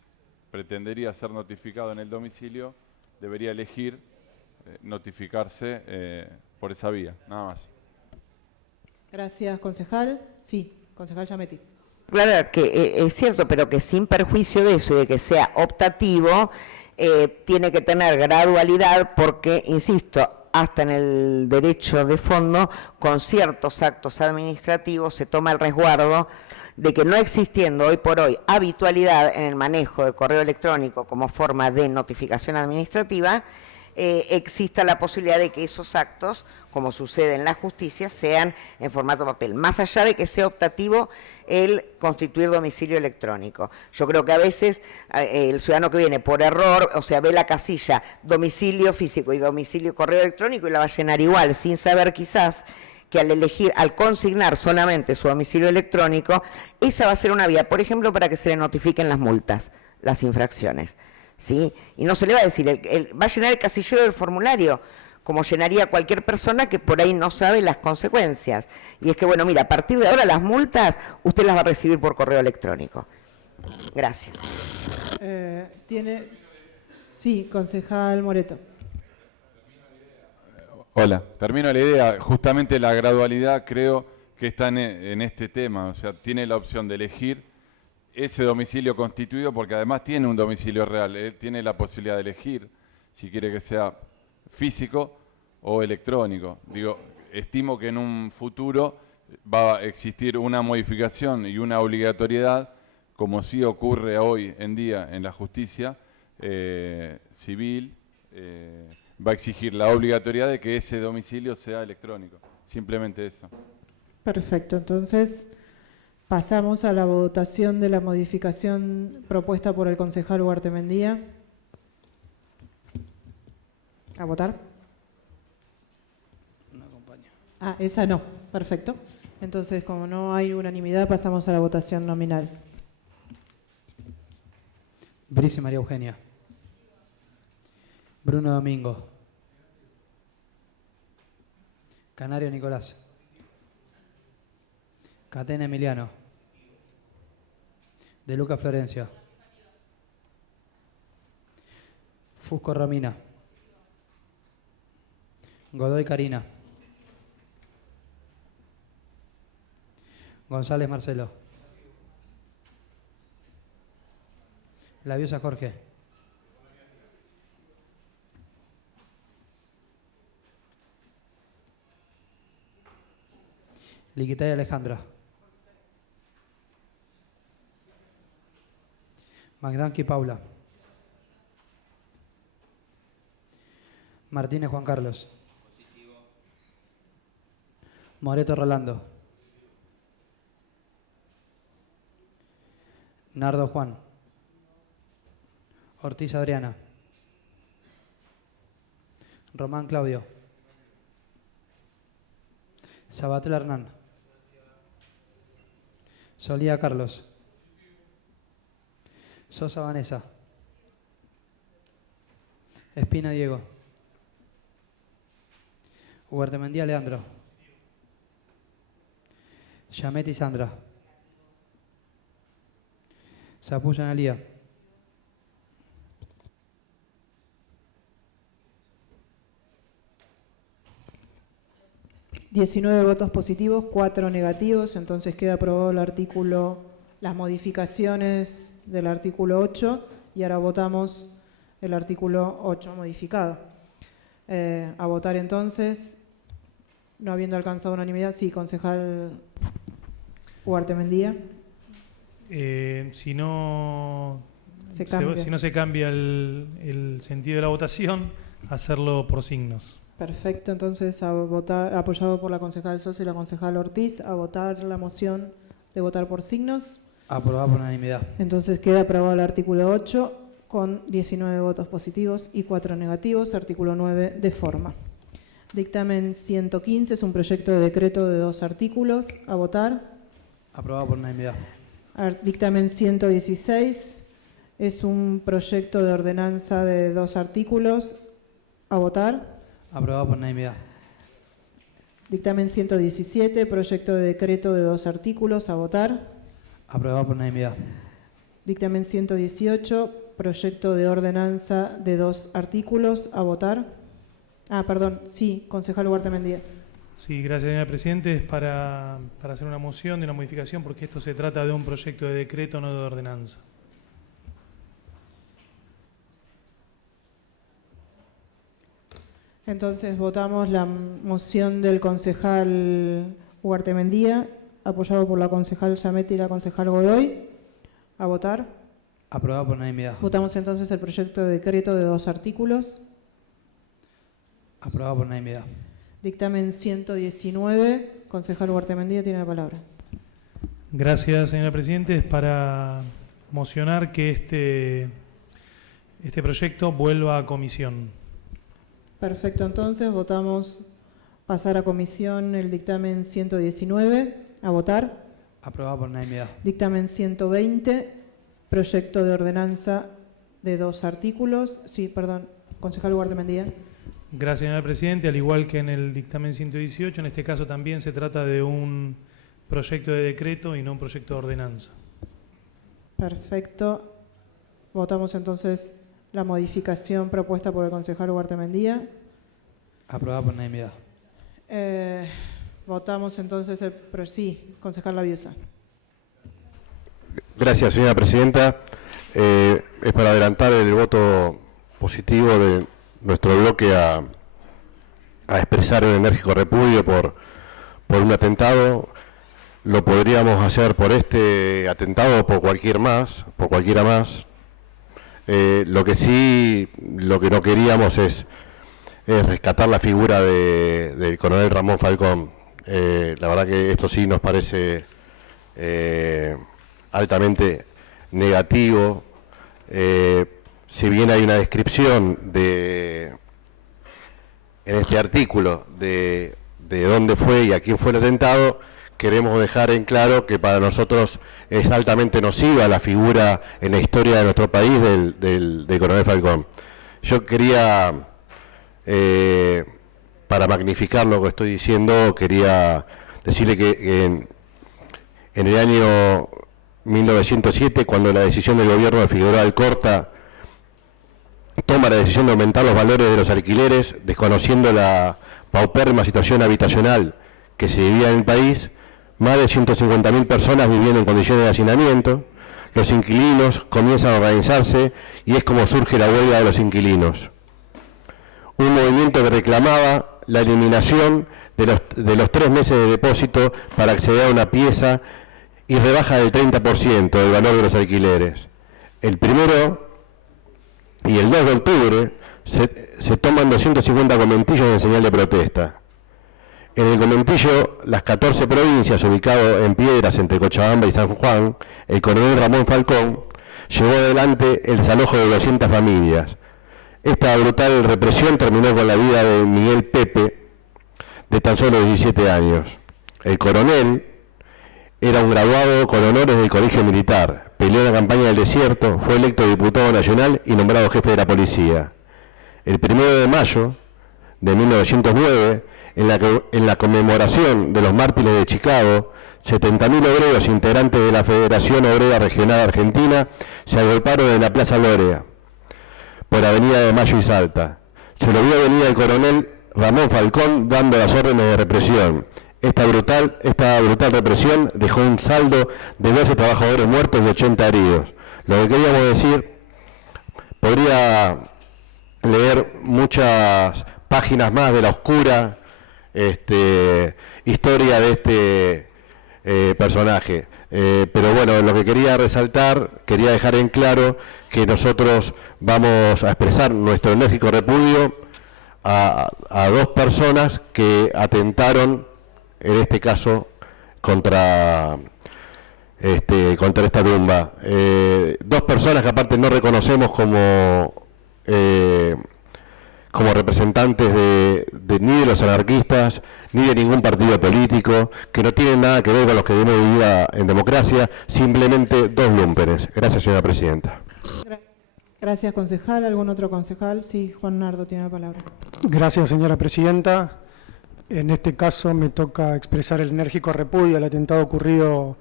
pretendería ser notificado en el domicilio, debería elegir notificarse por esa vía, nada más. Gracias, concejal. Sí, concejal Giametti. Claro que es cierto, pero que sin perjuicio de eso y de que sea optativo, tiene que tener gradualidad porque, insisto, hasta en el derecho de fondo, con ciertos actos administrativos se toma el resguardo de que no existiendo hoy por hoy habitualidad en el manejo del correo electrónico como forma de notificación administrativa, exista la posibilidad de que esos actos, como sucede en la justicia, sean en formato papel, más allá de que sea optativo el constituir domicilio electrónico. Yo creo que a veces el ciudadano que viene por error, o sea, ve la casilla domicilio físico y domicilio correo electrónico y la va a llenar igual, sin saber quizás que al consignar solamente su domicilio electrónico, esa va a ser una vía, por ejemplo, para que se le notifiquen las multas, las infracciones, ¿sí? Y no se le va a decir, va a llenar el casillero del formulario, como llenaría cualquier persona que por ahí no sabe las consecuencias. Y es que, bueno, mira, a partir de ahora las multas usted las va a recibir por correo electrónico. Gracias. Sí, concejal Moreto. Hola, termino la idea. Justamente la gradualidad creo que está en este tema, o sea, tiene la opción de elegir ese domicilio constituido porque además tiene un domicilio real, él tiene la posibilidad de elegir si quiere que sea físico o electrónico. Digo, estimo que en un futuro va a existir una modificación y una obligatoriedad, como sí ocurre hoy en día en la justicia civil, va a exigir la obligatoriedad de que ese domicilio sea electrónico. Simplemente eso. Perfecto, entonces pasamos a la votación de la modificación propuesta por el concejal Ugarte Mendía. ¿A votar? No acompaña. Ah, esa no, perfecto. Entonces, como no hay unanimidad, pasamos a la votación nominal. Brice María Eugenia. Bruno Domingo. Canario Nicolás. Catena Emiliano. De Luca Florencia. Fusco Romina. Godoy Karina. González Marcelo. Labiosa Jorge. Liquitaya Alejandra. Magdanqui Paula. Martínez Juan Carlos. Moreto Rolando. Nardo Juan. Ortiz Adriana. Román Claudio. Sabatel Hernán. Solía Carlos. Sosa Vanessa. Espina Diego. Huertemendía Leandro. Yametti Sandra. Zapulla Analía. $19 votos positivos, 4 negativos, entonces queda aprobado el artículo, las modificaciones del artículo 8 y ahora votamos el artículo 8 modificado. A votar entonces, no habiendo alcanzado unanimidad, sí, concejal Ugarte Mendía. Si no Se cambia el sentido de la votación, hacerlo por signos. Perfecto, entonces a votar, apoyado por la concejal Sosa y la concejal Ortiz, a votar la moción de votar por signos. Aprobada por unanimidad. Entonces queda aprobado el artículo 8 con 19 votos positivos y 4 negativos. Artículo 9 de forma. Dictamen 115 es un proyecto de decreto de 2 artículos. A votar. Aprobada por unanimidad. Dictamen 116 es un proyecto de ordenanza de 2 artículos. A votar. Aprobado por unanimidad. Dictamen 117, proyecto de decreto de 2 artículos. A votar. Aprobado por unanimidad. Dictamen 118, proyecto de ordenanza de 2 artículos. A votar. Sí, concejal Ugarte Mendía. Sí, gracias, señora Presidente. Es para hacer una moción de una modificación porque esto se trata de un proyecto de decreto, no de ordenanza. Entonces votamos la moción del concejal Ugarte Mendía, apoyado por la concejal Yametti y la concejal Godoy. A votar. Aprobado por unanimidad. Votamos entonces el proyecto de decreto de 2 artículos. Aprobado por unanimidad. Dictamen 119, concejal Ugarte Mendía tiene la palabra. Gracias, señora Presidente. Es para mocionar que este proyecto vuelva a comisión. Perfecto, entonces votamos pasar a comisión el dictamen 119. A votar. Aprobado por unanimidad. Dictamen 120, proyecto de ordenanza de 2 artículos. Sí, perdón, concejal Ugarte Mendía. Gracias, señora Presidente. Al igual que en el dictamen 118, en este caso también se trata de un proyecto de decreto y no un proyecto de ordenanza. Perfecto. Votamos entonces la modificación propuesta por el concejal Ugarte Mendía. Aprobado por unanimidad. Votamos entonces sí, concejal Labiosa. Gracias, señora Presidenta. Es para adelantar el voto positivo de nuestro bloque a expresar un enérgico repudio por un atentado. Lo podríamos hacer por este atentado o por cualquiera más. Lo que no queríamos es es rescatar la figura del coronel Ramón Falcón. La verdad que esto sí nos parece altamente negativo. Si bien hay una descripción en este artículo de dónde fue y a quién fue el atentado, queremos dejar en claro que para nosotros es altamente nociva la figura en la historia de nuestro país del coronel Falcón. Yo quería, para magnificar lo que estoy diciendo, quería decirle que en el año 1907, cuando la decisión del gobierno de Figueroa Alcorta toma la decisión de aumentar los valores de los alquileres, desconociendo la paupérrima situación habitacional que se vivía en el país, más de 150.000 personas vivían en condiciones de hacinamiento. Los inquilinos comienzan a organizarse y es como surge la huelga de los inquilinos. Un movimiento que reclamaba la eliminación de los 3 meses de depósito para acceder a una pieza y rebaja del 30% del valor de los alquileres. El 1 y el 2 de octubre se toman 250 conventillos en señal de protesta. En el conventillo, las 14 provincias, ubicado en Piedras entre Cochabamba y San Juan, el coronel Ramón Falcón llevó adelante el desalojo de 200 familias. Esta brutal represión terminó con la vida de Miguel Pepe, de tan solo 17 años. El coronel era un graduado con honores del Colegio Militar, peleó en la campaña del desierto, fue electo diputado nacional y nombrado jefe de la policía. El 1 de mayo de 1909, en la conmemoración de los mártires de Chicago, 70.000 obreros integrantes de la Federación Obrera Regional Argentina se agolparon en la Plaza Lorea, por Avenida de Mayo y Salta. Se lo vio venir al coronel Ramón Falcón dando las órdenes de represión. Esta brutal represión dejó un saldo de 12 trabajadores muertos y 80 heridos. Lo que queríamos decir, podría leer muchas páginas más de la oscura historia de este personaje. Pero bueno, lo que quería resaltar, quería dejar en claro que nosotros vamos a expresar nuestro enérgico repudio a 2 personas que atentaron, en este caso, contra esta tumba. 2 personas que aparte no reconocemos como representantes ni de los anarquistas, ni de ningún partido político, que no tienen nada que ver con los que debemos vivir en democracia, simplemente 2 lúmpenes. Gracias, señora presidenta. Gracias, concejal. ¿Algún otro concejal? Sí, Juan Nardo tiene la palabra. Gracias, señora presidenta. En este caso me toca expresar el enérgico repudio al atentado ocurrido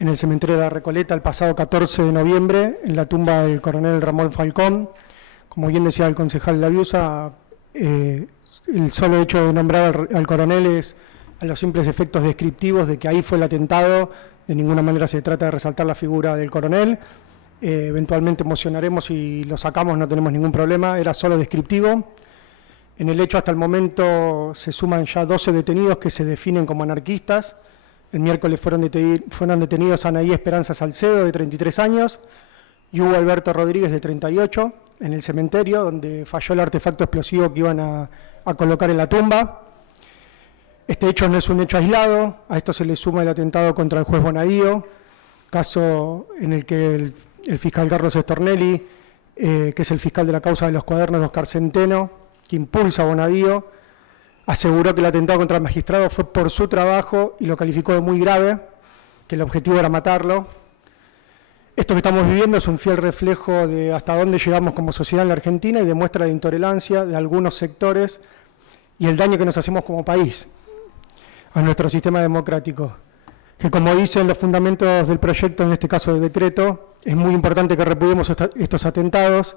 en el cementerio de la Recoleta el pasado 14 de noviembre, en la tumba del coronel Ramón Falcón. Como bien decía el concejal Laviusa, el solo hecho de nombrar al coronel es a los simples efectos descriptivos de que ahí fue el atentado. De ninguna manera se trata de resaltar la figura del coronel. Eventualmente mocionaremos y lo sacamos, no tenemos ningún problema, era solo descriptivo. En el hecho hasta el momento se suman ya 12 detenidos que se definen como anarquistas. El miércoles fueron detenidos Anaí Esperanza Salcedo, de 33 años, y Hugo Alberto Rodríguez, de 38, en el cementerio, donde falló el artefacto explosivo que iban a colocar en la tumba. Este hecho no es un hecho aislado, a esto se le suma el atentado contra el juez Bonadío, caso en el que el fiscal Carlos Stornelli, que es el fiscal de la causa de los cuadernos de Oscar Centeno, que impulsa a Bonadío, aseguró que el atentado contra el magistrado fue por su trabajo y lo calificó de muy grave, que el objetivo era matarlo. Esto que estamos viviendo es un fiel reflejo de hasta dónde llegamos como sociedad en la Argentina y demuestra la intolerancia de algunos sectores y el daño que nos hacemos como país a nuestro sistema democrático, que como dicen los fundamentos del proyecto, en este caso de decreto, es muy importante que repudiemos estos atentados,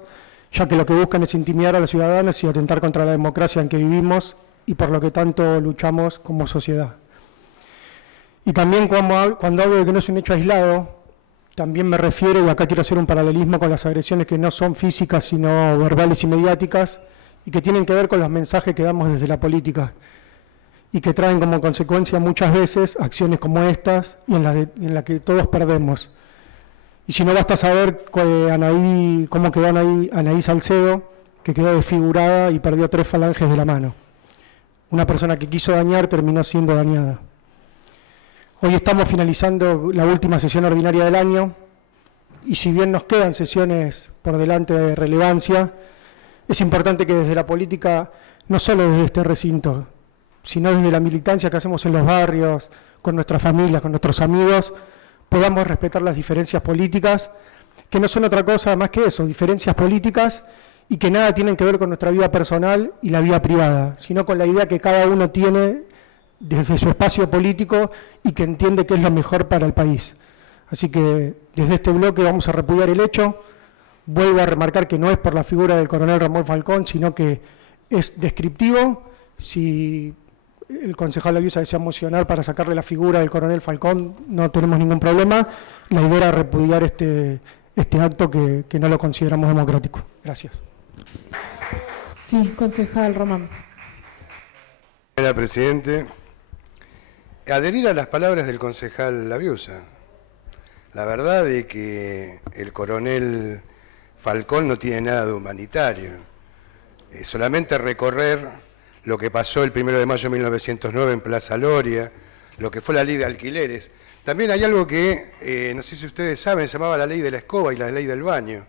ya que lo que buscan es intimidar a los ciudadanos y atentar contra la democracia en que vivimos y por lo que tanto luchamos como sociedad. Y también cuando hablo de que no es un hecho aislado, también me refiero, y acá quiero hacer un paralelismo con las agresiones que no son físicas, sino verbales y mediáticas, y que tienen que ver con los mensajes que damos desde la política, y que traen como consecuencia muchas veces acciones como estas, y en las que todos perdemos. Y si no basta saber cómo quedó Anaí Salcedo, que quedó desfigurada y perdió 3 falanges de la mano. Una persona que quiso dañar terminó siendo dañada. Hoy estamos finalizando la última sesión ordinaria del año y si bien nos quedan sesiones por delante de relevancia, es importante que desde la política, no solo desde este recinto, sino desde la militancia que hacemos en los barrios, con nuestras familias, con nuestros amigos, podamos respetar las diferencias políticas, que no son otra cosa más que eso, diferencias políticas, y que nada tienen que ver con nuestra vida personal y la vida privada, sino con la idea que cada uno tiene desde su espacio político y que entiende que es lo mejor para el país. Así que desde este bloque vamos a repudiar el hecho. Vuelvo a remarcar que no es por la figura del coronel Ramón Falcón, sino que es descriptivo. Si el concejal Laviusa desea mocionar para sacarle la figura del coronel Falcón, no tenemos ningún problema. La idea era repudiar este acto que no lo consideramos democrático. Gracias. Sí, concejal Román. Señora Presidente, adherir a las palabras del concejal Laviusa. La verdad es que el coronel Falcón no tiene nada de humanitario. Solamente recorrer lo que pasó el 1 de mayo de 1909 en Plaza Loria, lo que fue la ley de alquileres. También hay algo que, no sé si ustedes saben, se llamaba la ley de la escoba y la ley del baño,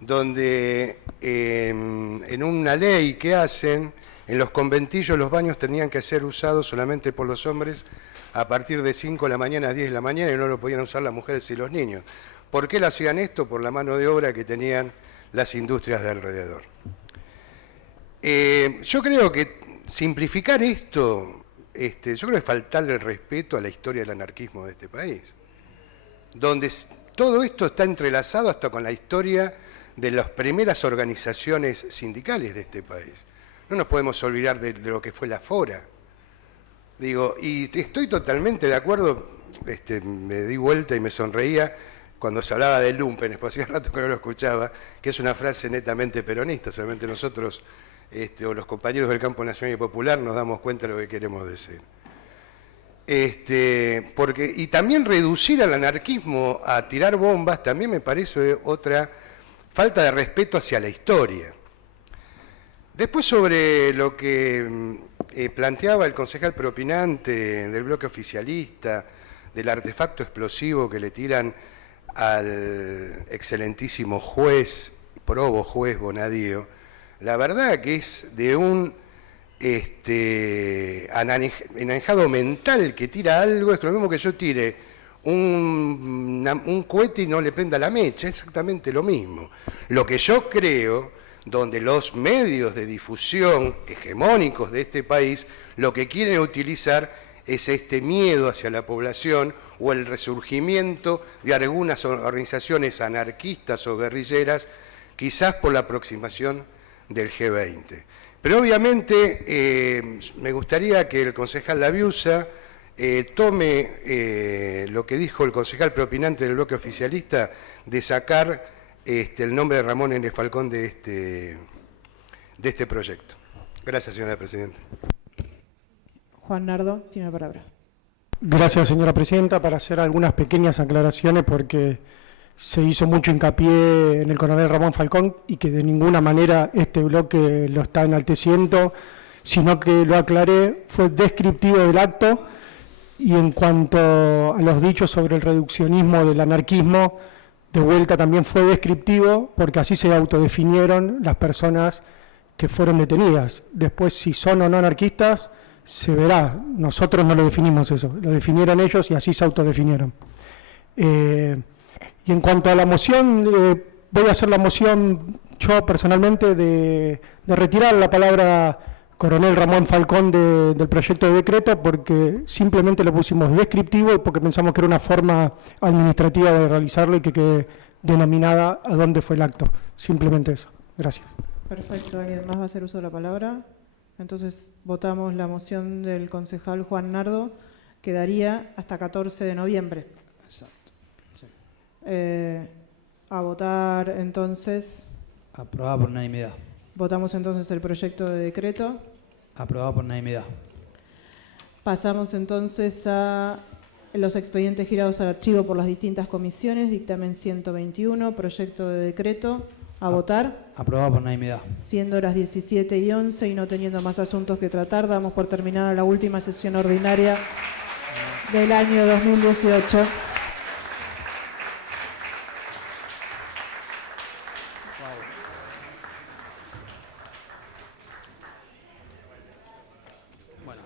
donde en una ley que hacen, en los conventillos los baños tenían que ser usados solamente por los hombres a partir de 5 de la mañana a 10 de la mañana y no lo podían usar las mujeres y los niños. ¿Por qué lo hacían esto? Por la mano de obra que tenían las industrias de alrededor. Yo creo que simplificar esto, yo creo que es faltarle el respeto a la historia del anarquismo de este país, donde todo esto está entrelazado hasta con la historia de las primeras organizaciones sindicales de este país. No nos podemos olvidar de lo que fue la Fora. Digo, y estoy totalmente de acuerdo, me di vuelta y me sonreía cuando se hablaba del lumpen, después hacía rato que no lo escuchaba, que es una frase netamente peronista, solamente nosotros o los compañeros del campo nacional y popular nos damos cuenta de lo que queremos decir. Y también reducir al anarquismo a tirar bombas también me parece otra falta de respeto hacia la historia. Después sobre lo que planteaba el concejal propinante del bloque oficialista, del artefacto explosivo que le tiran al excelentísimo juez, probo juez Bonadío, la verdad que es de un enanjado mental que tira algo, es lo mismo que yo tire un cohete y no le prenda la mecha, es exactamente lo mismo. Lo que yo creo, donde los medios de difusión hegemónicos de este país lo que quieren utilizar es este miedo hacia la población o el resurgimiento de algunas organizaciones anarquistas o guerrilleras, quizás por la aproximación del G20. Pero obviamente me gustaría que el concejal Laviusa tome lo que dijo el concejal propinante del bloque oficialista de sacar el nombre de Ramón N. Falcón de este proyecto. Gracias, señora Presidenta. Juan Nardo tiene la palabra. Gracias, señora Presidenta, para hacer algunas pequeñas aclaraciones porque se hizo mucho hincapié en el coronel Ramón Falcón y que de ninguna manera este bloque lo está enalteciendo, sino que lo aclaré, fue descriptivo del acto y en cuanto a los dichos sobre el reduccionismo del anarquismo, de vuelta también fue descriptivo porque así se autodefinieron las personas que fueron detenidas. Después, si son o no anarquistas, se verá. Nosotros no lo definimos eso, lo definieron ellos y así se autodefinieron. Y en cuanto a la moción, voy a hacer la moción yo personalmente de retirar la palabra coronel Ramón Falcón del proyecto de decreto porque simplemente le pusimos descriptivo y porque pensamos que era una forma administrativa de realizarlo y que quede denominada a dónde fue el acto. Simplemente eso. Gracias. Perfecto. ¿Alguien más va a hacer uso de la palabra? Entonces votamos la moción del concejal Juan Nardo, que daría hasta 14 de noviembre. Exacto. Sí. A votar entonces. Aprobada por unanimidad. Votamos entonces el proyecto de decreto. Aprobada por unanimidad. Pasamos entonces a los expedientes girados al archivo por las distintas comisiones. Dictamen 121, proyecto de decreto. A votar. Aprobado por unanimidad. Siendo las 17:11 y no teniendo más asuntos que tratar, damos por terminada la última sesión ordinaria del año 2018. Bueno.